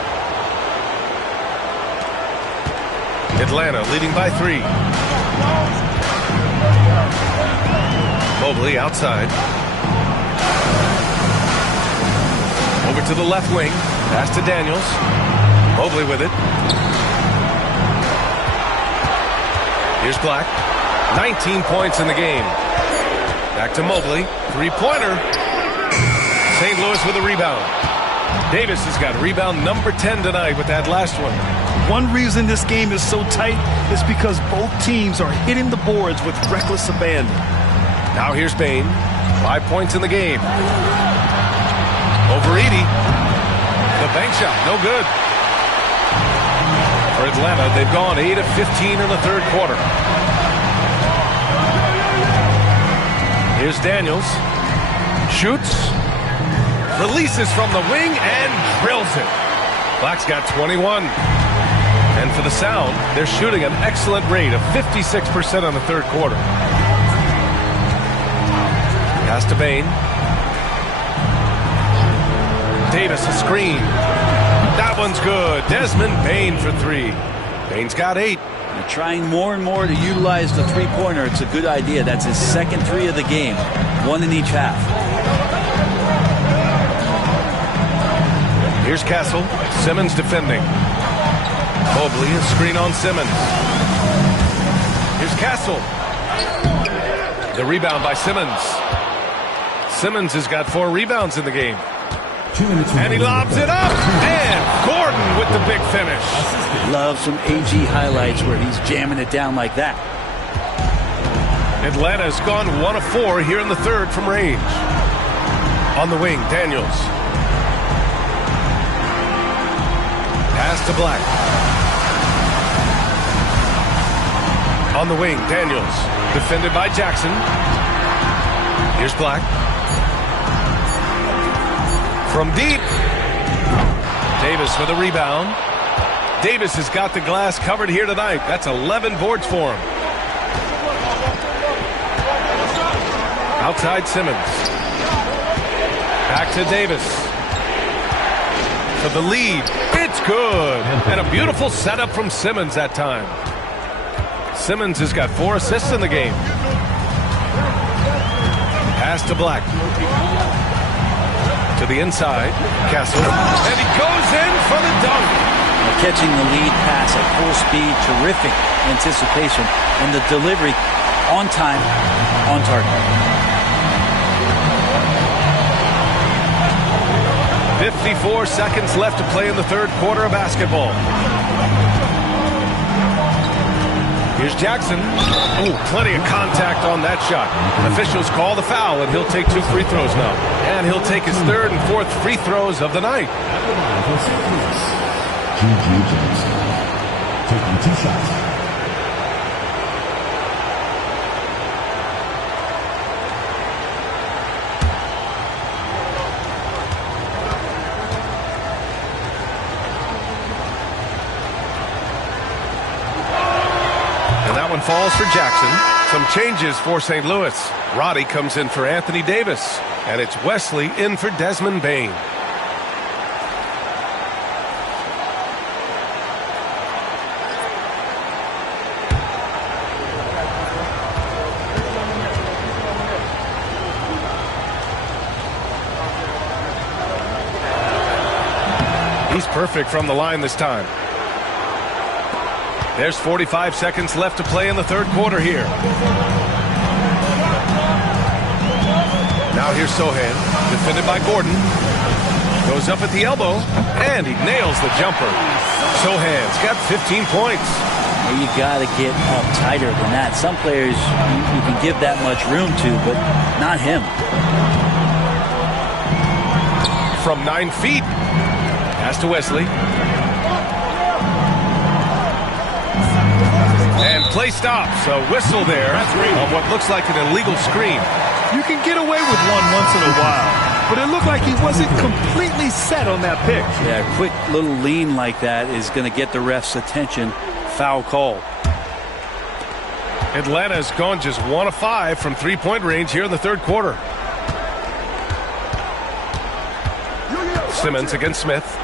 Atlanta leading by 3. Mobley outside. Over to the left wing. Pass to Daniels. Mobley with it. Here's Black. 19 points in the game. Back to Mobley. 3-pointer. St. Louis with a rebound. Davis has got rebound number 10 tonight with that last one. One reason this game is so tight is because both teams are hitting the boards with reckless abandon. Now here's Bain. 5 points in the game. Over Edie. The bank shot, no good. For Atlanta, they've gone 8 of 15 in the third quarter. Here's Daniels. Shoots. Releases from the wing and drills it. Black's got 21. And for the Sound, they're shooting an excellent rate of 56% on the third quarter. Pass to Bain. Davis a screen. That one's good. Desmond Bain for 3. Bain's got 8. They're trying more and more to utilize the three-pointer. It's a good idea. That's his second 3 of the game. 1 in each half. Here's Castle. Simmons defending. Mobley, a screen on Simmons. Here's Castle. The rebound by Simmons. Simmons has got 4 rebounds in the game. And he lobs it up. And Gordon with the big finish. Love some AG highlights where he's jamming it down like that. Atlanta's gone 1 of 4 here in the third from range. On the wing, Daniels. Pass to Black. On the wing, Daniels. Defended by Jackson. Here's Black. From deep. Davis with a rebound. Davis has got the glass covered here tonight. That's 11 boards for him. Outside Simmons. Back to Davis. For the lead. It's good. And a beautiful setup from Simmons that time. Simmons has got 4 assists in the game. Pass to Black. To the inside. Castle. And he goes in for the dunk. Catching the lead pass at full speed. Terrific anticipation. And the delivery on time, on target. 54 seconds left to play in the third quarter of basketball. Here's Jackson. Ooh, plenty of contact on that shot. Officials call the foul, and he'll take 2 free throws now. And he'll take his 3rd and 4th free throws of the night. Jackson, taking 2 shots. Falls for Jackson. Some changes for St. Louis. Roddy comes in for Anthony Davis. And it's Wesley in for Desmond Bain. He's perfect from the line this time. There's 45 seconds left to play in the third quarter here. Now here's Sohan, defended by Gordon. Goes up at the elbow, and he nails the jumper. Sohan's got 15 points. You got to get up tighter than that. Some players you can give that much room to, but not him. From 9 feet. Pass to Wesley. And play stops. A whistle there on what looks like an illegal screen. You can get away with one once in a while, but it looked like he wasn't completely set on that pick. Yeah, a quick little lean like that is going to get the ref's attention. Foul call. Atlanta's gone just 1 of 5 from 3-point range here in the third quarter. Simmons against Smith.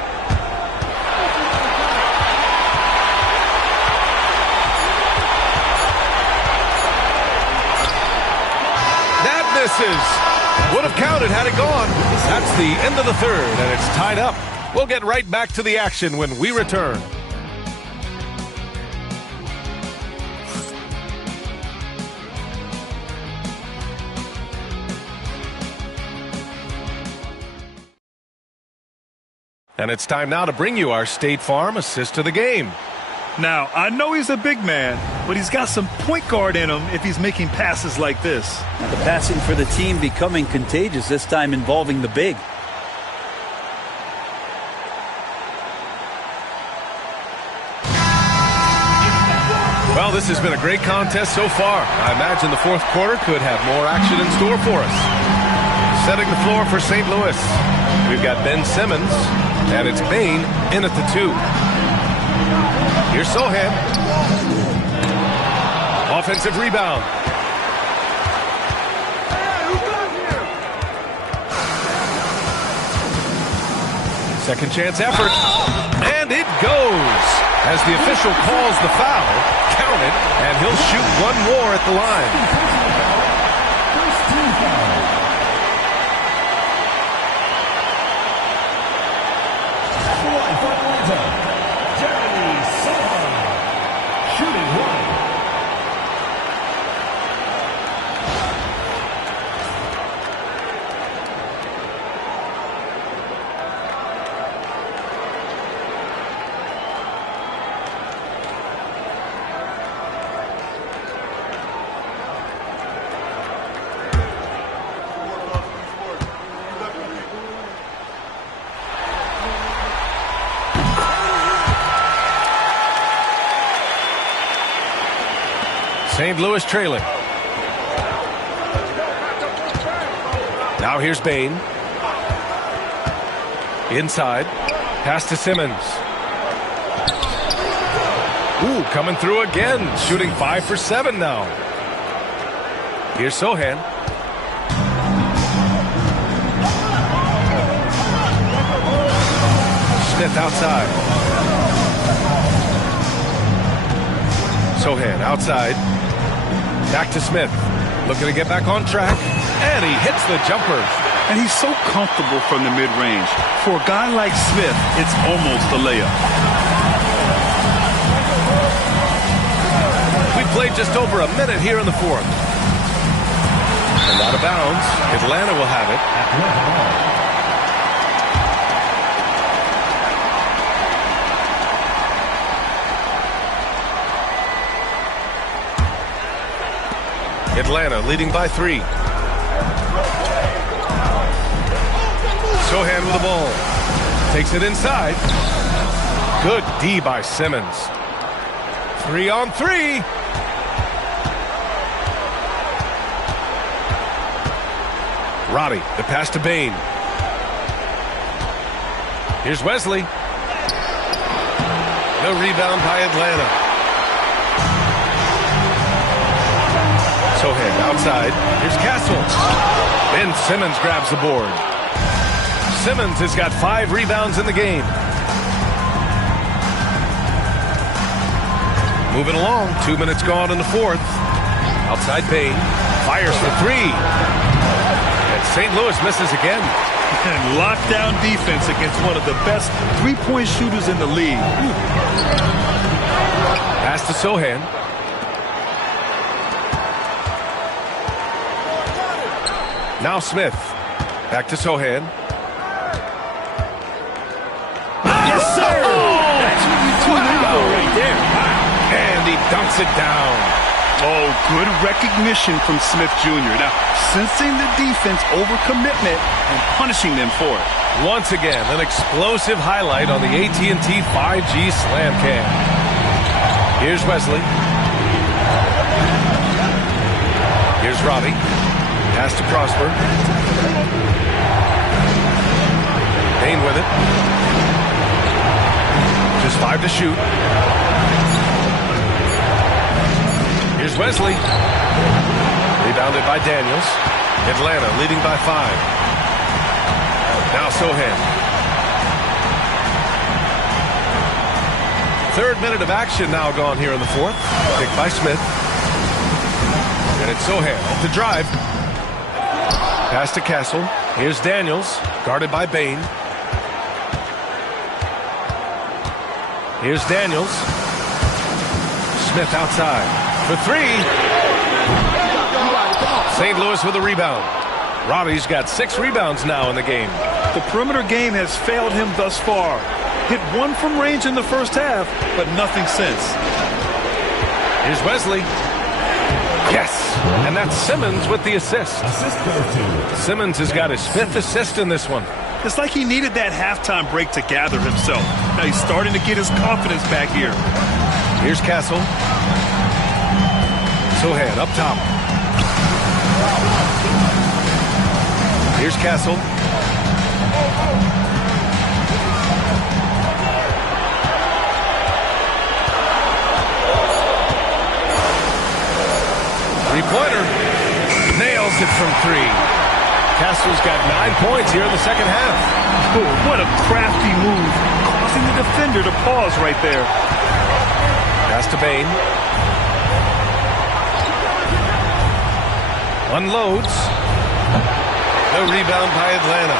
Would have counted had it gone. That's the end of the third, and it's tied up. We'll get right back to the action when we return. And it's time now to bring you our State Farm assist of the game. Now, I know he's a big man, but he's got some point guard in him if he's making passes like this. The passing for the team becoming contagious, this time involving the big. Well, this has been a great contest so far. I imagine the fourth quarter could have more action in store for us. Setting the floor for St. Louis, we've got Ben Simmons, and it's Bain in at the 2. Here's Sohan. Offensive rebound. Second chance effort. And it goes. As the official calls the foul, count it, and he'll shoot one more at the line. First team foul. For Atlanta, Jeremy Sohan, shooting 1. St. Louis trailing. Now here's Bain. Inside. Pass to Simmons. Ooh, coming through again. Shooting 5 for 7 now. Here's Sohan. Smith outside. Sohan outside. Back to Smith. Looking to get back on track. And he hits the jumper. And he's so comfortable from the mid-range. For a guy like Smith, it's almost a layup. We played just over a minute here in the fourth. And out of bounds. Atlanta will have it. Atlanta leading by 3. Sohan with the ball. Takes it inside. Good D by Simmons. 3 on 3. Roddy, the pass to Bain. Here's Wesley. No rebound by Atlanta. Sohan outside. Here's Castle. Ben Simmons grabs the board. Simmons has got 5 rebounds in the game. Moving along. 2 minutes gone in the fourth. Outside Bain. Fires for 3. And St. Louis misses again. And lockdown defense against one of the best three-point shooters in the league. Pass to Sohan. Now Smith. Back to Sohan. Yes, sir! That's what you tune in for right there. And he dunks it down. Oh, good recognition from Smith Jr. Now, sensing the defense overcommitment and punishing them for it. Once again, an explosive highlight on the AT&T 5G Slam Cam. Here's Wesley. Here's Robbie. Pass to Prosper. Bain with it. Just 5 to shoot. Here's Wesley. Rebounded by Daniels. Atlanta leading by 5. Now Sohan. 3rd minute of action now gone here in the fourth. Picked by Smith. And it's Sohan off the drive. Pass to Castle. Here's Daniels, guarded by Bain. Here's Daniels. Smith outside for 3. St. Louis with a rebound. Robbie's got 6 rebounds now in the game. The perimeter game has failed him thus far. Hit 1 from range in the first half, but nothing since. Here's Wesley. Yes, and that's Simmons with the assist. Simmons has got his 5th assist in this one. It's like he needed that halftime break to gather himself. Now he's starting to get his confidence back here. Here's Castle. Sohan up top. Here's Castle. Three-pointer. Nails it from 3. Castle's got 9 points here in the second half. Oh, what a crafty move, causing the defender to pause right there. Pass to Bain. Unloads. No rebound by Atlanta.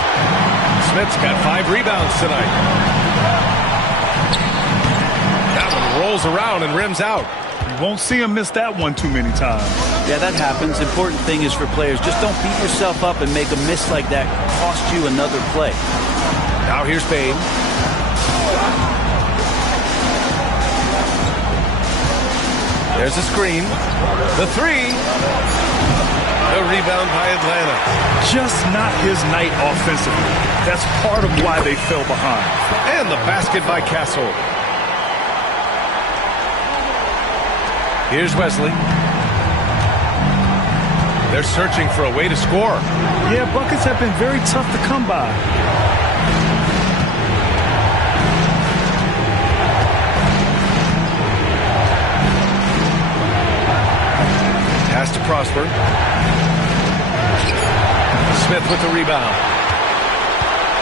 Smith's got 5 rebounds tonight. That one rolls around and rims out. You won't see him miss that one too many times. Yeah, that happens. Important thing is for players, just don't beat yourself up and make a miss like that cost you another play. Now here's Bain. There's a screen. The 3. The rebound by Atlanta. Just not his night offensively. That's part of why they fell behind. And the basket by Castle. Here's Wesley. They're searching for a way to score. Yeah, buckets have been very tough to come by. Pass to Prosper. Smith with the rebound.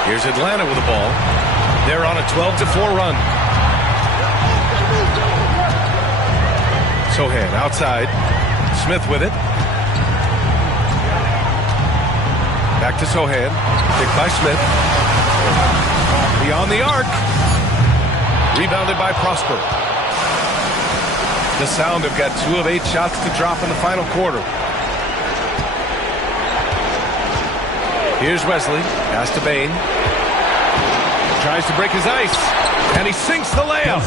Here's Atlanta with the ball. They're on a 12-4 run. Sohan outside. Smith with it. Back to Sohan. Picked by Smith. Beyond the arc. Rebounded by Prosper. The Sound have got 2 of 8 shots to drop in the final quarter. Here's Wesley. Pass to Bain. Tries to break his ice. And he sinks the layup.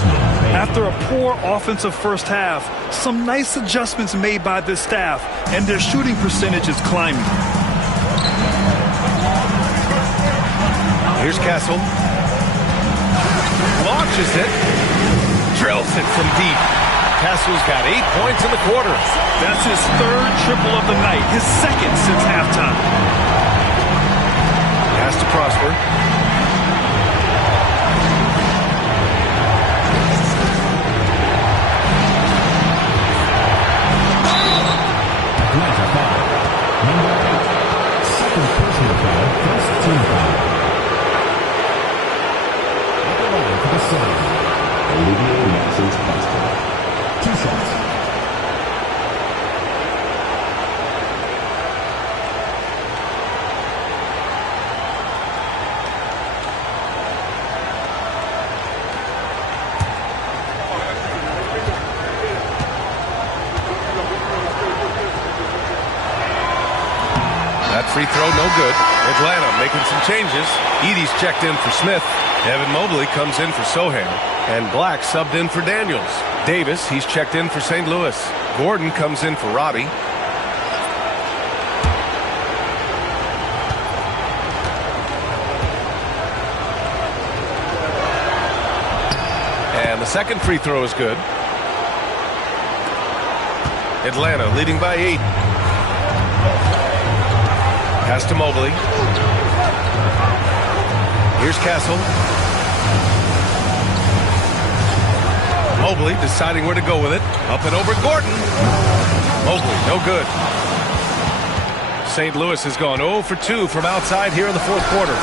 After a poor offensive first half, some nice adjustments made by this staff, and their shooting percentage is climbing. Here's Castle. Launches it. Drills it from deep. Castle's got 8 points in the quarter. That's his 3rd triple of the night, his 2nd since halftime. Pass to Prosper. Atlanta foul. Number 8. Second personal foul. First team foul. At the line for the Sound. Olivier Nelson's Prosper. 2 shots. That free throw, no good. Atlanta making some changes. Edey's checked in for Smith. Evan Mobley comes in for Sohan. And Black subbed in for Daniels. Davis, he's checked in for St. Louis. Gordon comes in for Robbie. And the second free throw is good. Atlanta leading by 8. Pass to Mobley. Here's Castle. Mobley deciding where to go with it. Up and over Gordon. Mobley, no good. St. Louis has gone 0 for 2 from outside here in the 4th quarter.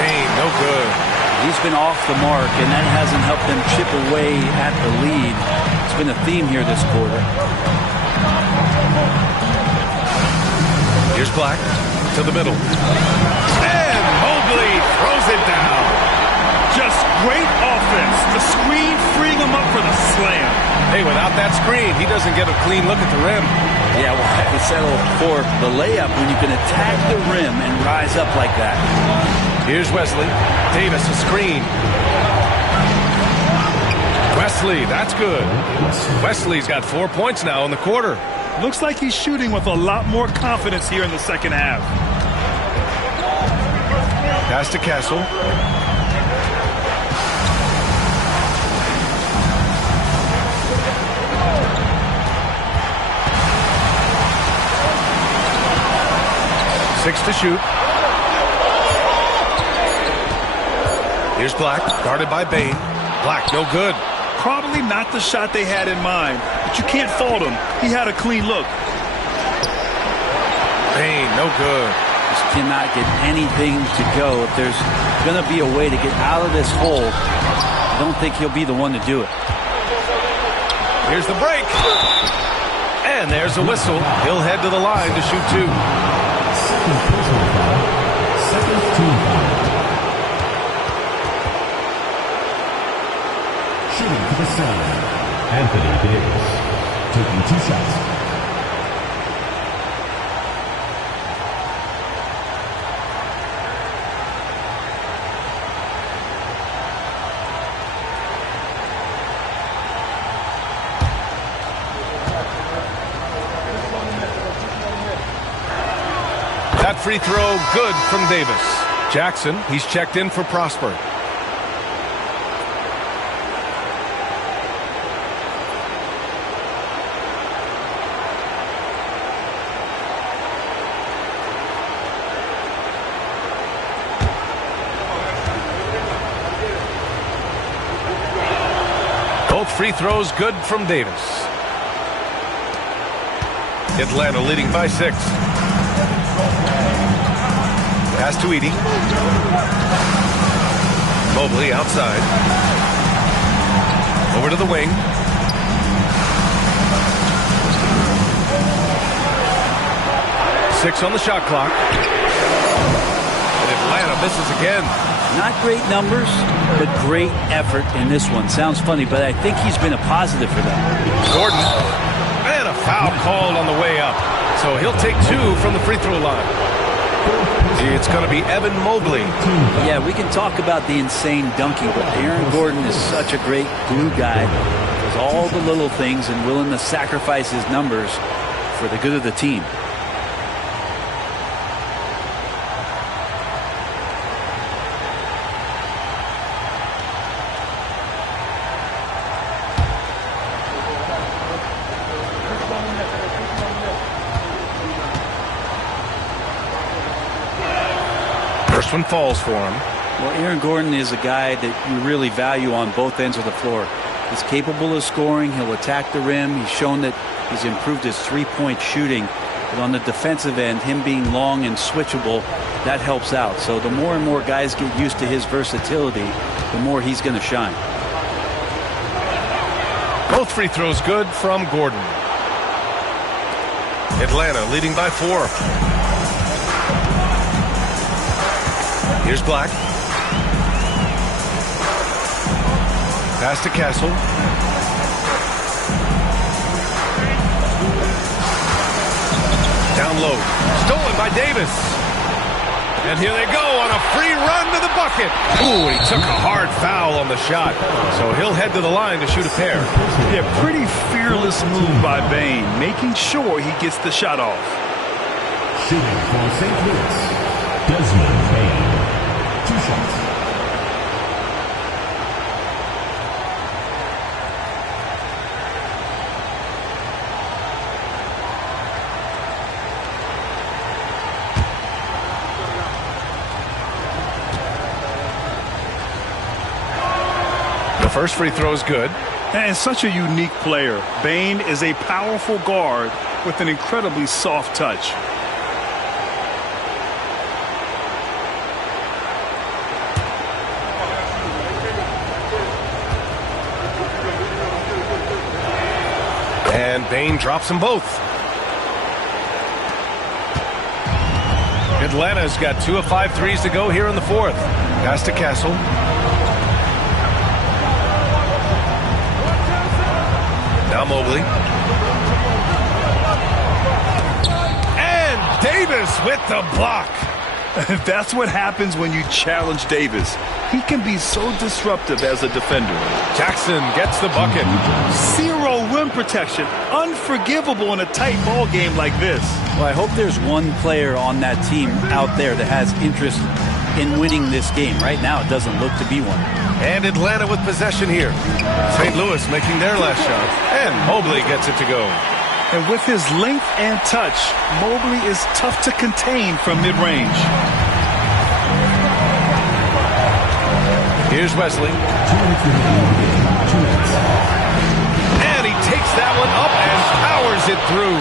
Bain, no good. He's been off the mark, and that hasn't helped them chip away at the lead. It's been a theme here this quarter. Here's Black to the middle. And Mobley throws it down. Just great offense. The screen freeing him up for the slam. Hey, without that screen, he doesn't get a clean look at the rim. Yeah, we'll have to settle for the layup when you can attack the rim and rise up like that. Here's Wesley. Davis, a screen. Wesley, that's good. Wesley's got 4 points now in the quarter. Looks like he's shooting with a lot more confidence here in the second half. Pass to Castle. Six to shoot. Here's Black, guarded by Bain. Black, no good. Probably not the shot they had in mind, but you can't fault him. He had a clean look. Bain, no good. Just cannot get anything to go. If there's going to be a way to get out of this hole, I don't think he'll be the one to do it. Here's the break. And there's a whistle. He'll head to the line to shoot two. Second team foul. Shooting for the Sound, Anthony Davis, taking 2 shots. That free throw good from Davis. Jackson, he's checked in for Prosper. Both free throws good from Davis. Atlanta leading by 6. Pass to Edey. Mobley outside. Over to the wing. Six on the shot clock. And Atlanta misses again. Not great numbers, but great effort in this one. Sounds funny, but I think he's been a positive for them. Gordon. And a foul called on the way up. So he'll take 2 from the free throw line. It's going to be Evan Mobley. Yeah, we can talk about the insane dunking, but Aaron Gordon is such a great glue guy. Does all the little things and willing to sacrifice his numbers for the good of the team. First one falls for him. Well, Aaron Gordon is a guy that you really value on both ends of the floor. He's capable of scoring. He'll attack the rim. He's shown that he's improved his three-point shooting. But on the defensive end, him being long and switchable, that helps out. So the more and more guys get used to his versatility, the more he's going to shine. Both free throws good from Gordon. Atlanta leading by 4. Here's Black. Pass to Castle. Down low. Stolen by Davis. And here they go on a free run to the bucket. Ooh, he took a hard foul on the shot. So he'll head to the line to shoot a pair. Yeah, pretty fearless move by Bain, making sure he gets the shot off. Shooting for St. Louis, Desmond Bain. 2 shots. The first free throw is good. And such a unique player. Bain is a powerful guard with an incredibly soft touch. And Bain drops them both. Atlanta's got 2 of 5 threes to go here in the 4th. Pass to Castle. Now Mobley. And Davis with the block. That's what happens when you challenge Davis. He can be so disruptive as a defender. Jackson gets the bucket. Zero rim protection. Unforgivable in a tight ball game like this. Well, I hope there's one player on that team out there that has interest in winning this game. Right now, it doesn't look to be one. And Atlanta with possession here. St. Louis making their last shot. And Mobley gets it to go. And with his length and touch, Mobley is tough to contain from mid-range. Here's Wesley. And he takes that one up and powers it through.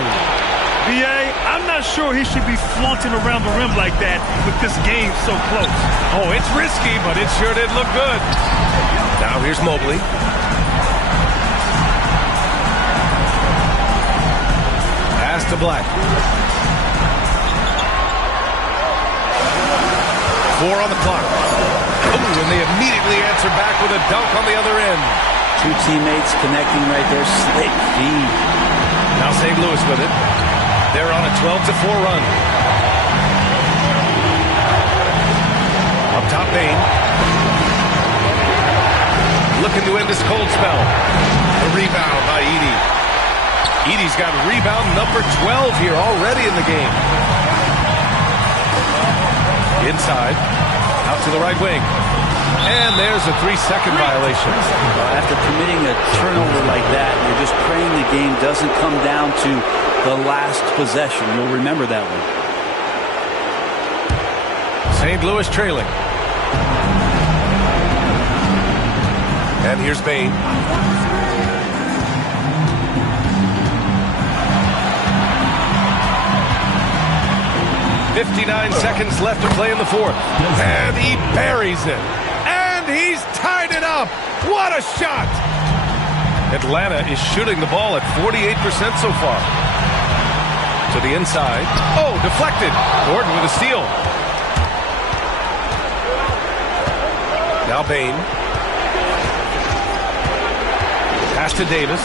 B.A., I'm not sure he should be flaunting around the rim like that with this game so close. Oh, it's risky, but it sure did look good. Now here's Mobley. Pass to Black. 4 on the clock. Ooh, and they immediately answer back with a dunk on the other end. Two teammates connecting right there. Slick feed. Now St. Louis with it. They're on a 12-4 run. Up top, Bain. Looking to end this cold spell. A rebound by Edey. Edey's got rebound number 12 here already in the game. Inside. Out to the right wing. And there's a 3-second violation. After committing a turnover like that, you're just praying the game doesn't come down to the last possession. You'll remember that one. St. Louis trailing. And here's Bain. 59 seconds left to play in the fourth. And he buries it. And he's tied it up. What a shot! Atlanta is shooting the ball at 48% so far. To the inside. Oh, deflected. Gordon with a steal. Now Bain. Pass to Davis.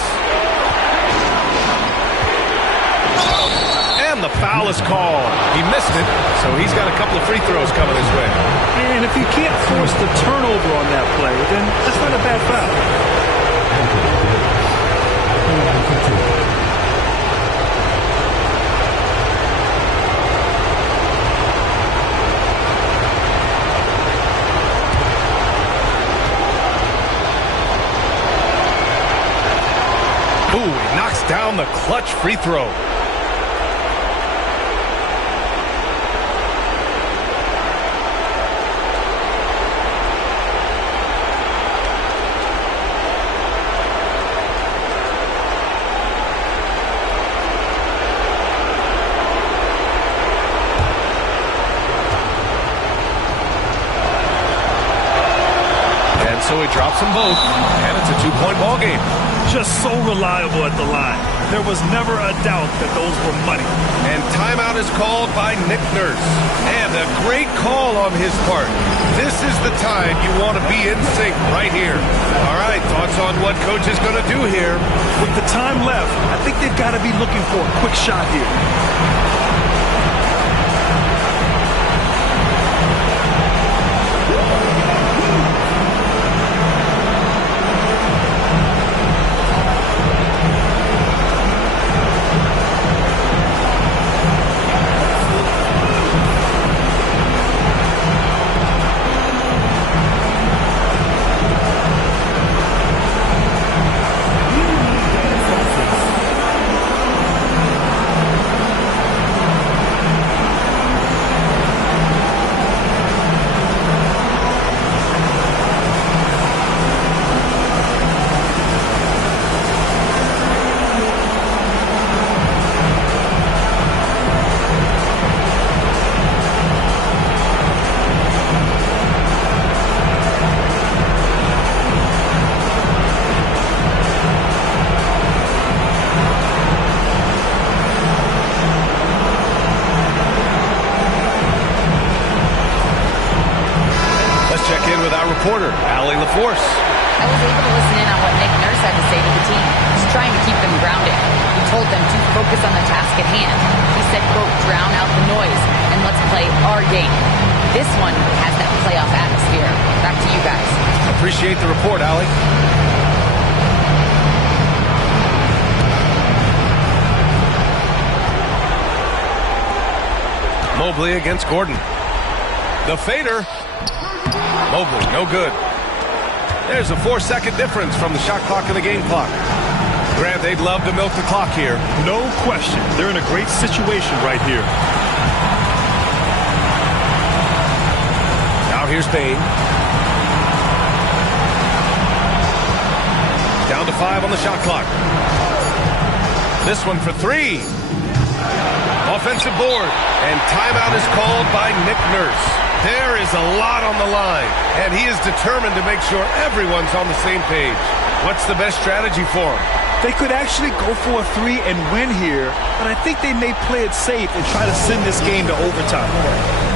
And the foul is called. He missed it, so he's got a couple of free throws coming his way. And if you can't force the turnover on that play, then that's not a bad foul. Ooh, he knocks down the clutch free throw. And so he drops them both, and it's a two-point ball game. Just so reliable at the line. There was never a doubt that those were money. And timeout is called by Nick Nurse. And a great call on his part. This is the time you want to be in sync right here. All right, thoughts on what coach is going to do here? With the time left, I think they've got to be looking for a quick shot here. Check in with our reporter, Allie LaForce. I was able to listen in on what Nick Nurse had to say to the team. trying to keep them grounded. He told them to focus on the task at hand. He said, quote, drown out the noise and let's play our game. This one has that playoff atmosphere. Back to you guys. Appreciate the report, Allie. Mobley against Gordon. The fader. Mobley, no good. There's a 4-second difference from the shot clock and the game clock. Grant, they'd love to milk the clock here. No question. They're in a great situation right here. Now here's Payne. Down to 5 on the shot clock. This one for 3. Offensive board. And timeout is called by Nick Nurse. There is a lot on the line, and he is determined to make sure everyone's on the same page. What's the best strategy for him? They could actually go for a 3 and win here, but I think they may play it safe and try to send this game to overtime.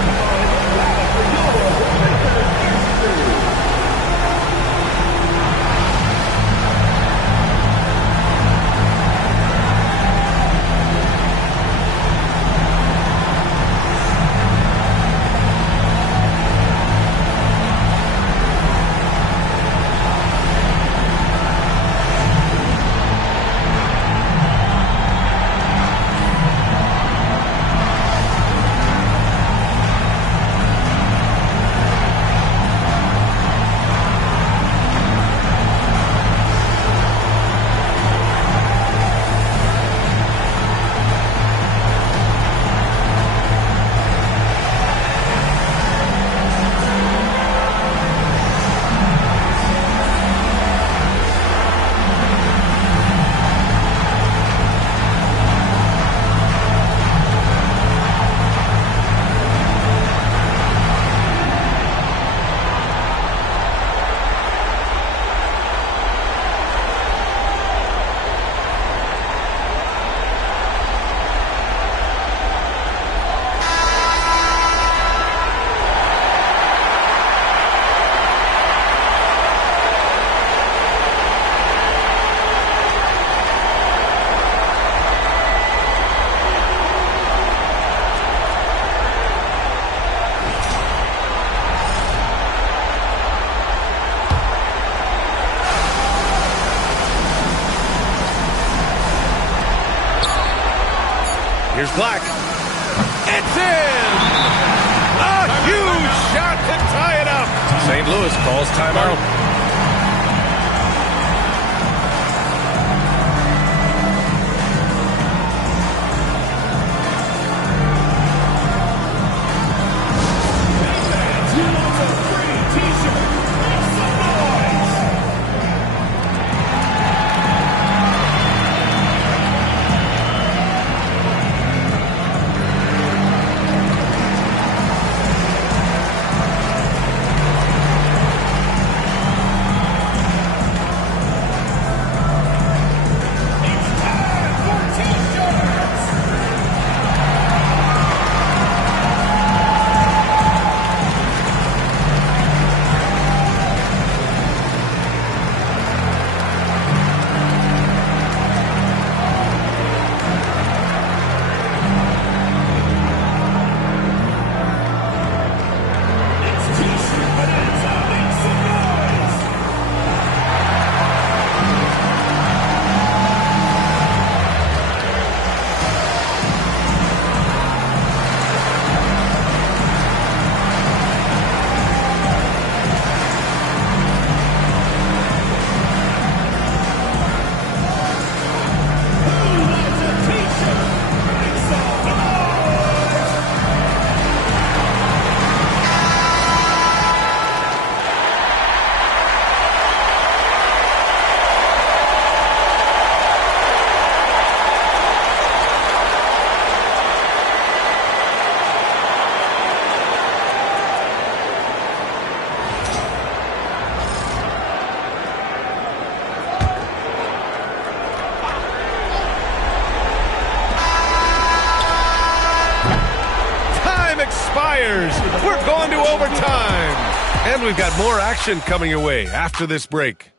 Here's Black. It's in! A huge shot to tie it up. St. Louis calls timeout. We're going to overtime. And we've got more action coming your way after this break.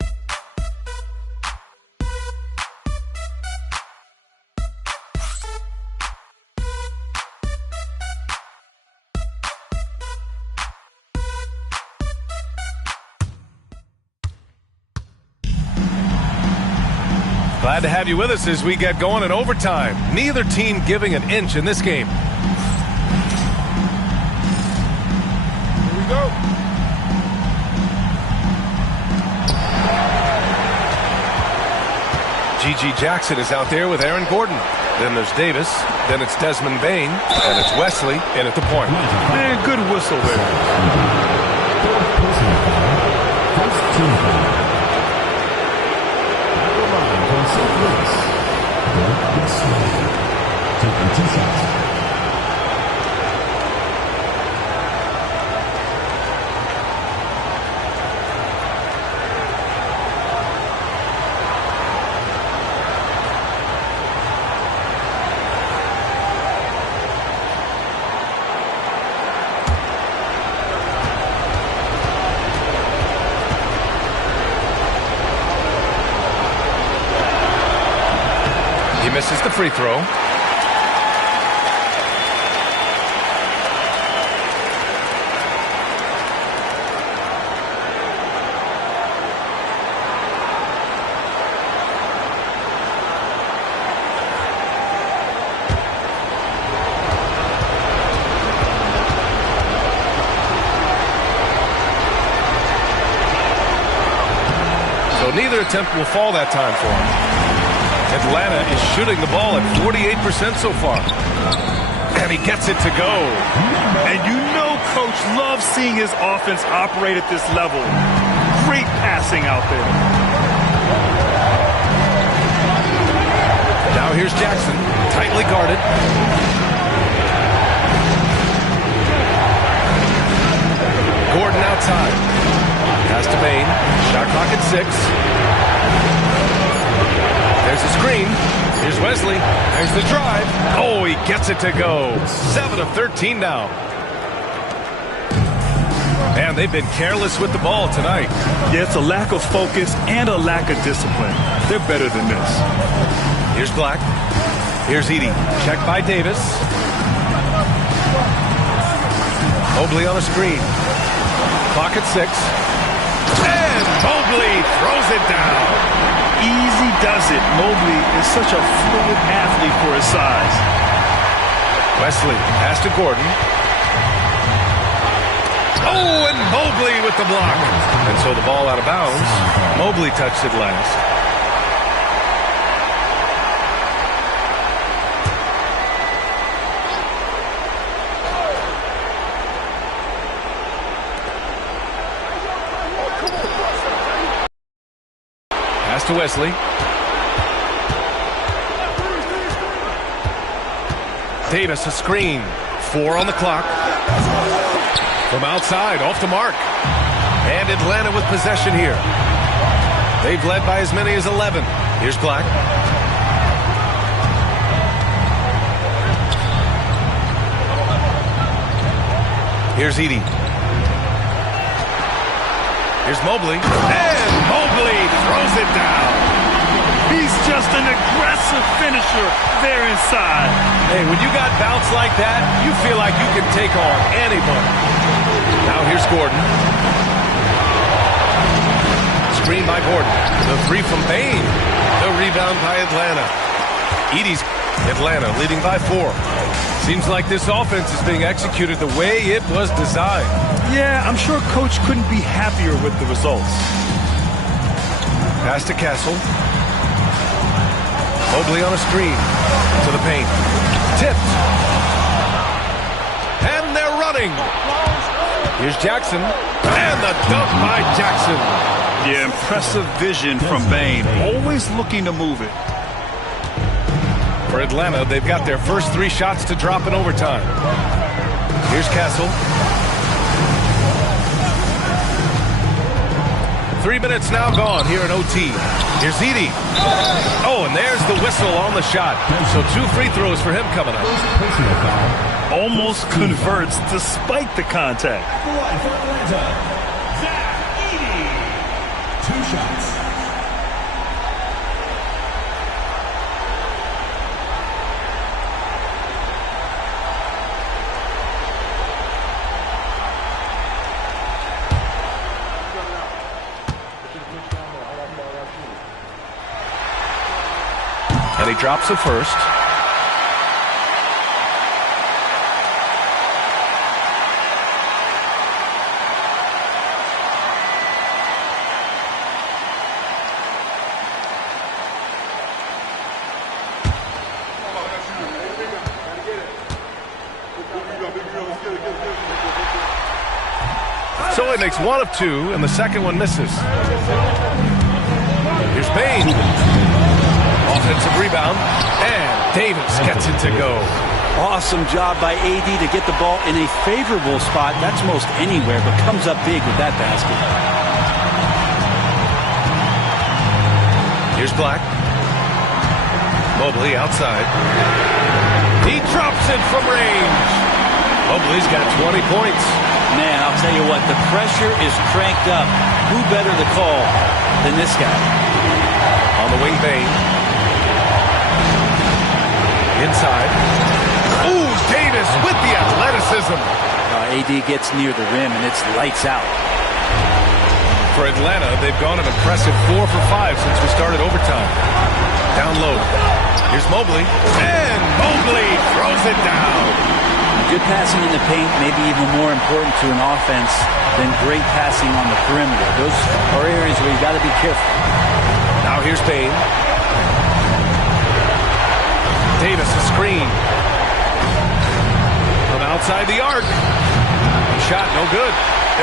Glad to have you with us as we get going in overtime. Neither team giving an inch in this game. Here we go. G.G. Jackson is out there with Aaron Gordon. Then there's Davis. Then it's Desmond Bain. And it's Wesley in at the point. Man, good whistle there. First team foul. Number 9 from St. Louis. Wesley. Taking 2 shots. Misses the free throw. So neither attempt will fall that time for him. Atlanta is shooting the ball at 48% so far. And he gets it to go. And you know Coach loves seeing his offense operate at this level. Great passing out there. Now here's Jackson, tightly guarded. Gordon outside. Pass to Bain. Shot clock at 6. There's a screen. Here's Wesley. There's the drive. Oh, he gets it to go. 7 of 13 now. Man, they've been careless with the ball tonight. Yeah, it's a lack of focus and a lack of discipline. They're better than this. Here's Black. Here's Edey. Checked by Davis. Mobley on a screen. Clock at 6. And Mobley throws it down. Easy does it. Mobley is such a fluid athlete for his size. Wesley pass to Gordon. Oh, and Mobley with the block. And so the ball out of bounds. Mobley touched it last. Pass to Wesley. Davis a screen. 4 on the clock. From outside, off the mark. And Atlanta with possession here. They've led by as many as 11. Here's Black. Here's Edey. Here's Mobley. And Mobley throws it down. He's just an aggressive finisher there inside. Hey, when you got bounce like that, you feel like you can take on anybody. Now here's Gordon. Screen by Gordon. The 3 from Bain. The rebound by Atlanta. Edey's Atlanta leading by 4. Seems like this offense is being executed the way it was designed. Yeah, I'm sure Coach couldn't be happier with the results. Pass to Castle. Mobley on a screen. To the paint. Tipped. And they're running. Here's Jackson. And the dunk by Jackson. Yeah, impressive vision from Bain. Always looking to move it. For Atlanta, they've got their first 3 shots to drop in overtime. Here's Castle. 3 minutes now gone here in OT. Here's Edey. Oh, and there's the whistle on the shot. So 2 free throws for him coming up. Almost converts despite the contact. Zach Edey. 2 shots. They drops the first. So he makes one of two, and the second one misses. Here's Bain. Offensive rebound, and Davis gets it to go. Awesome job by AD to get the ball in a favorable spot. That's most anywhere, but comes up big with that basket. Here's Black. Mobley outside. He drops it from range. Mobley's got 20 points. Man, I'll tell you what, the pressure is cranked up. Who better to call than this guy? On the wing, Bain. Inside. Ooh, Davis with the athleticism. AD gets near the rim, and it's lights out. For Atlanta, they've gone an impressive 4 for 5 since we started overtime. Down low. Here's Mobley. And Mobley throws it down. Good passing in the paint may be even more important to an offense than great passing on the perimeter. Those are areas where you got to be careful. Now here's Bain. Davis a screen. From outside the arc. Shot no good.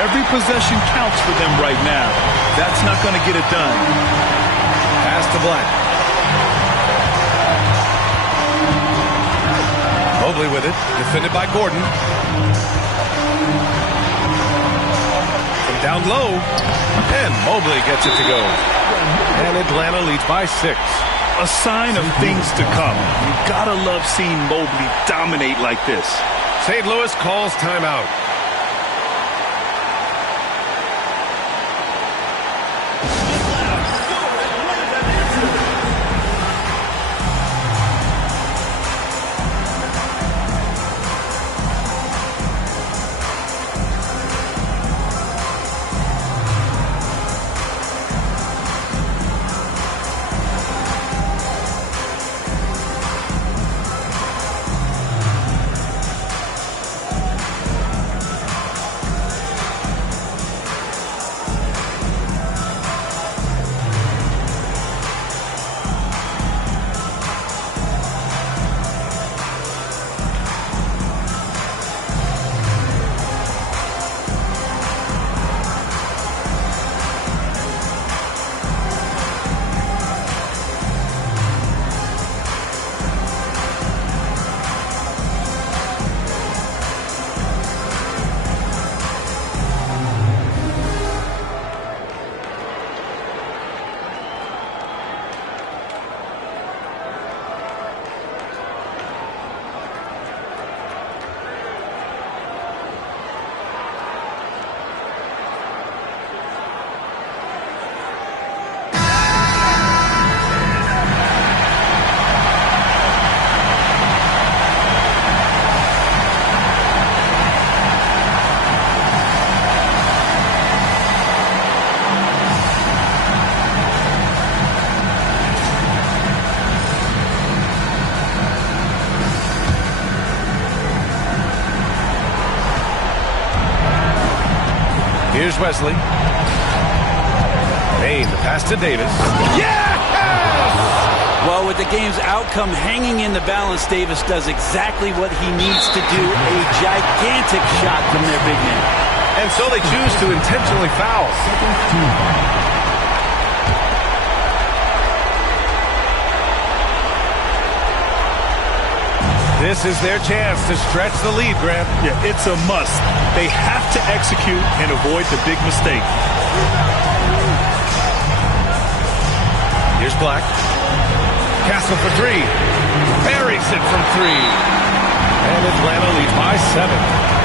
Every possession counts for them right now. That's not going to get it done. Pass to Black. Mobley with it, defended by Gordon. From down low, and Mobley gets it to go. And Atlanta leads by 6. A sign of things to come. You gotta love seeing Mobley dominate like this. St. Louis calls timeout. Here's Wesley. Bain, the pass to Davis. Yes! Well, with the game's outcome hanging in the balance, Davis does exactly what he needs to do. A gigantic shot from their big man. And so they choose to intentionally foul. This is their chance to stretch the lead, Grant. Yeah, it's a must. They have to execute and avoid the big mistake. Here's Black. Castle for 3. Buries it from 3. And Atlanta leads by 7.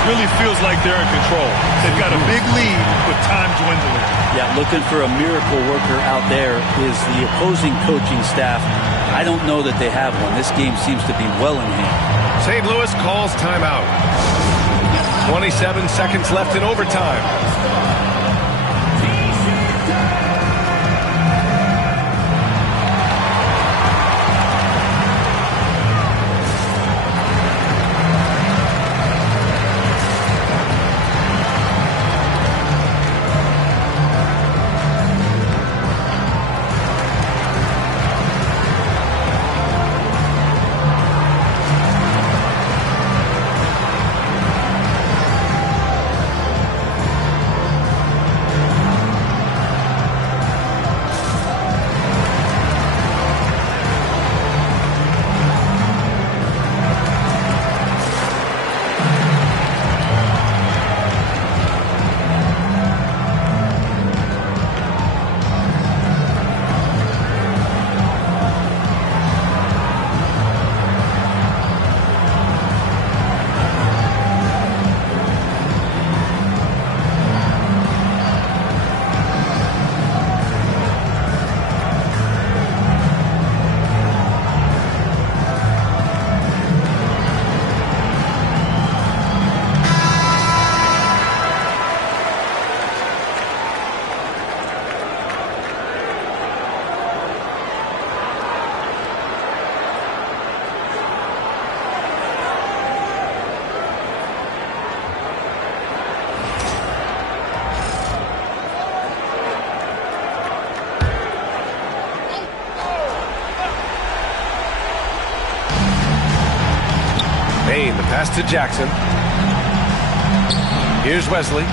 Really feels like they're in control. They've got a big lead, but time dwindling. Yeah, looking for a miracle worker out there is the opposing coaching staff. I don't know that they have one. This game seems to be well in hand. St. Louis calls timeout. 27 seconds left in overtime. pass to Jackson. Here's Wesley.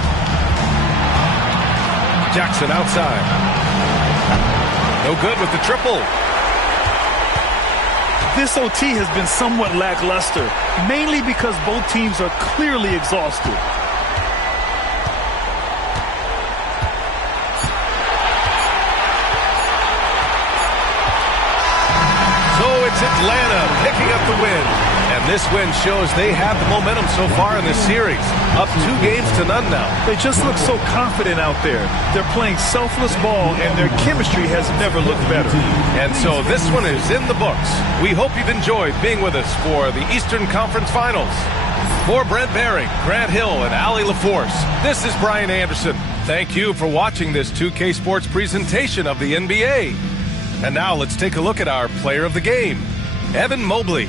Jackson outside. No good with the triple. This OT has been somewhat lackluster, mainly because both teams are clearly exhausted. So it's Atlanta picking up the win. And this win shows they have the momentum so far in this series. Up 2-0 now. They just look so confident out there. They're playing selfless ball, and their chemistry has never looked better. And so this one is in the books. We hope you've enjoyed being with us for the Eastern Conference Finals. For Brent Barry, Grant Hill, and Allie LaForce, this is Brian Anderson. Thank you for watching this 2K Sports presentation of the NBA. And now let's take a look at our player of the game, Evan Mobley.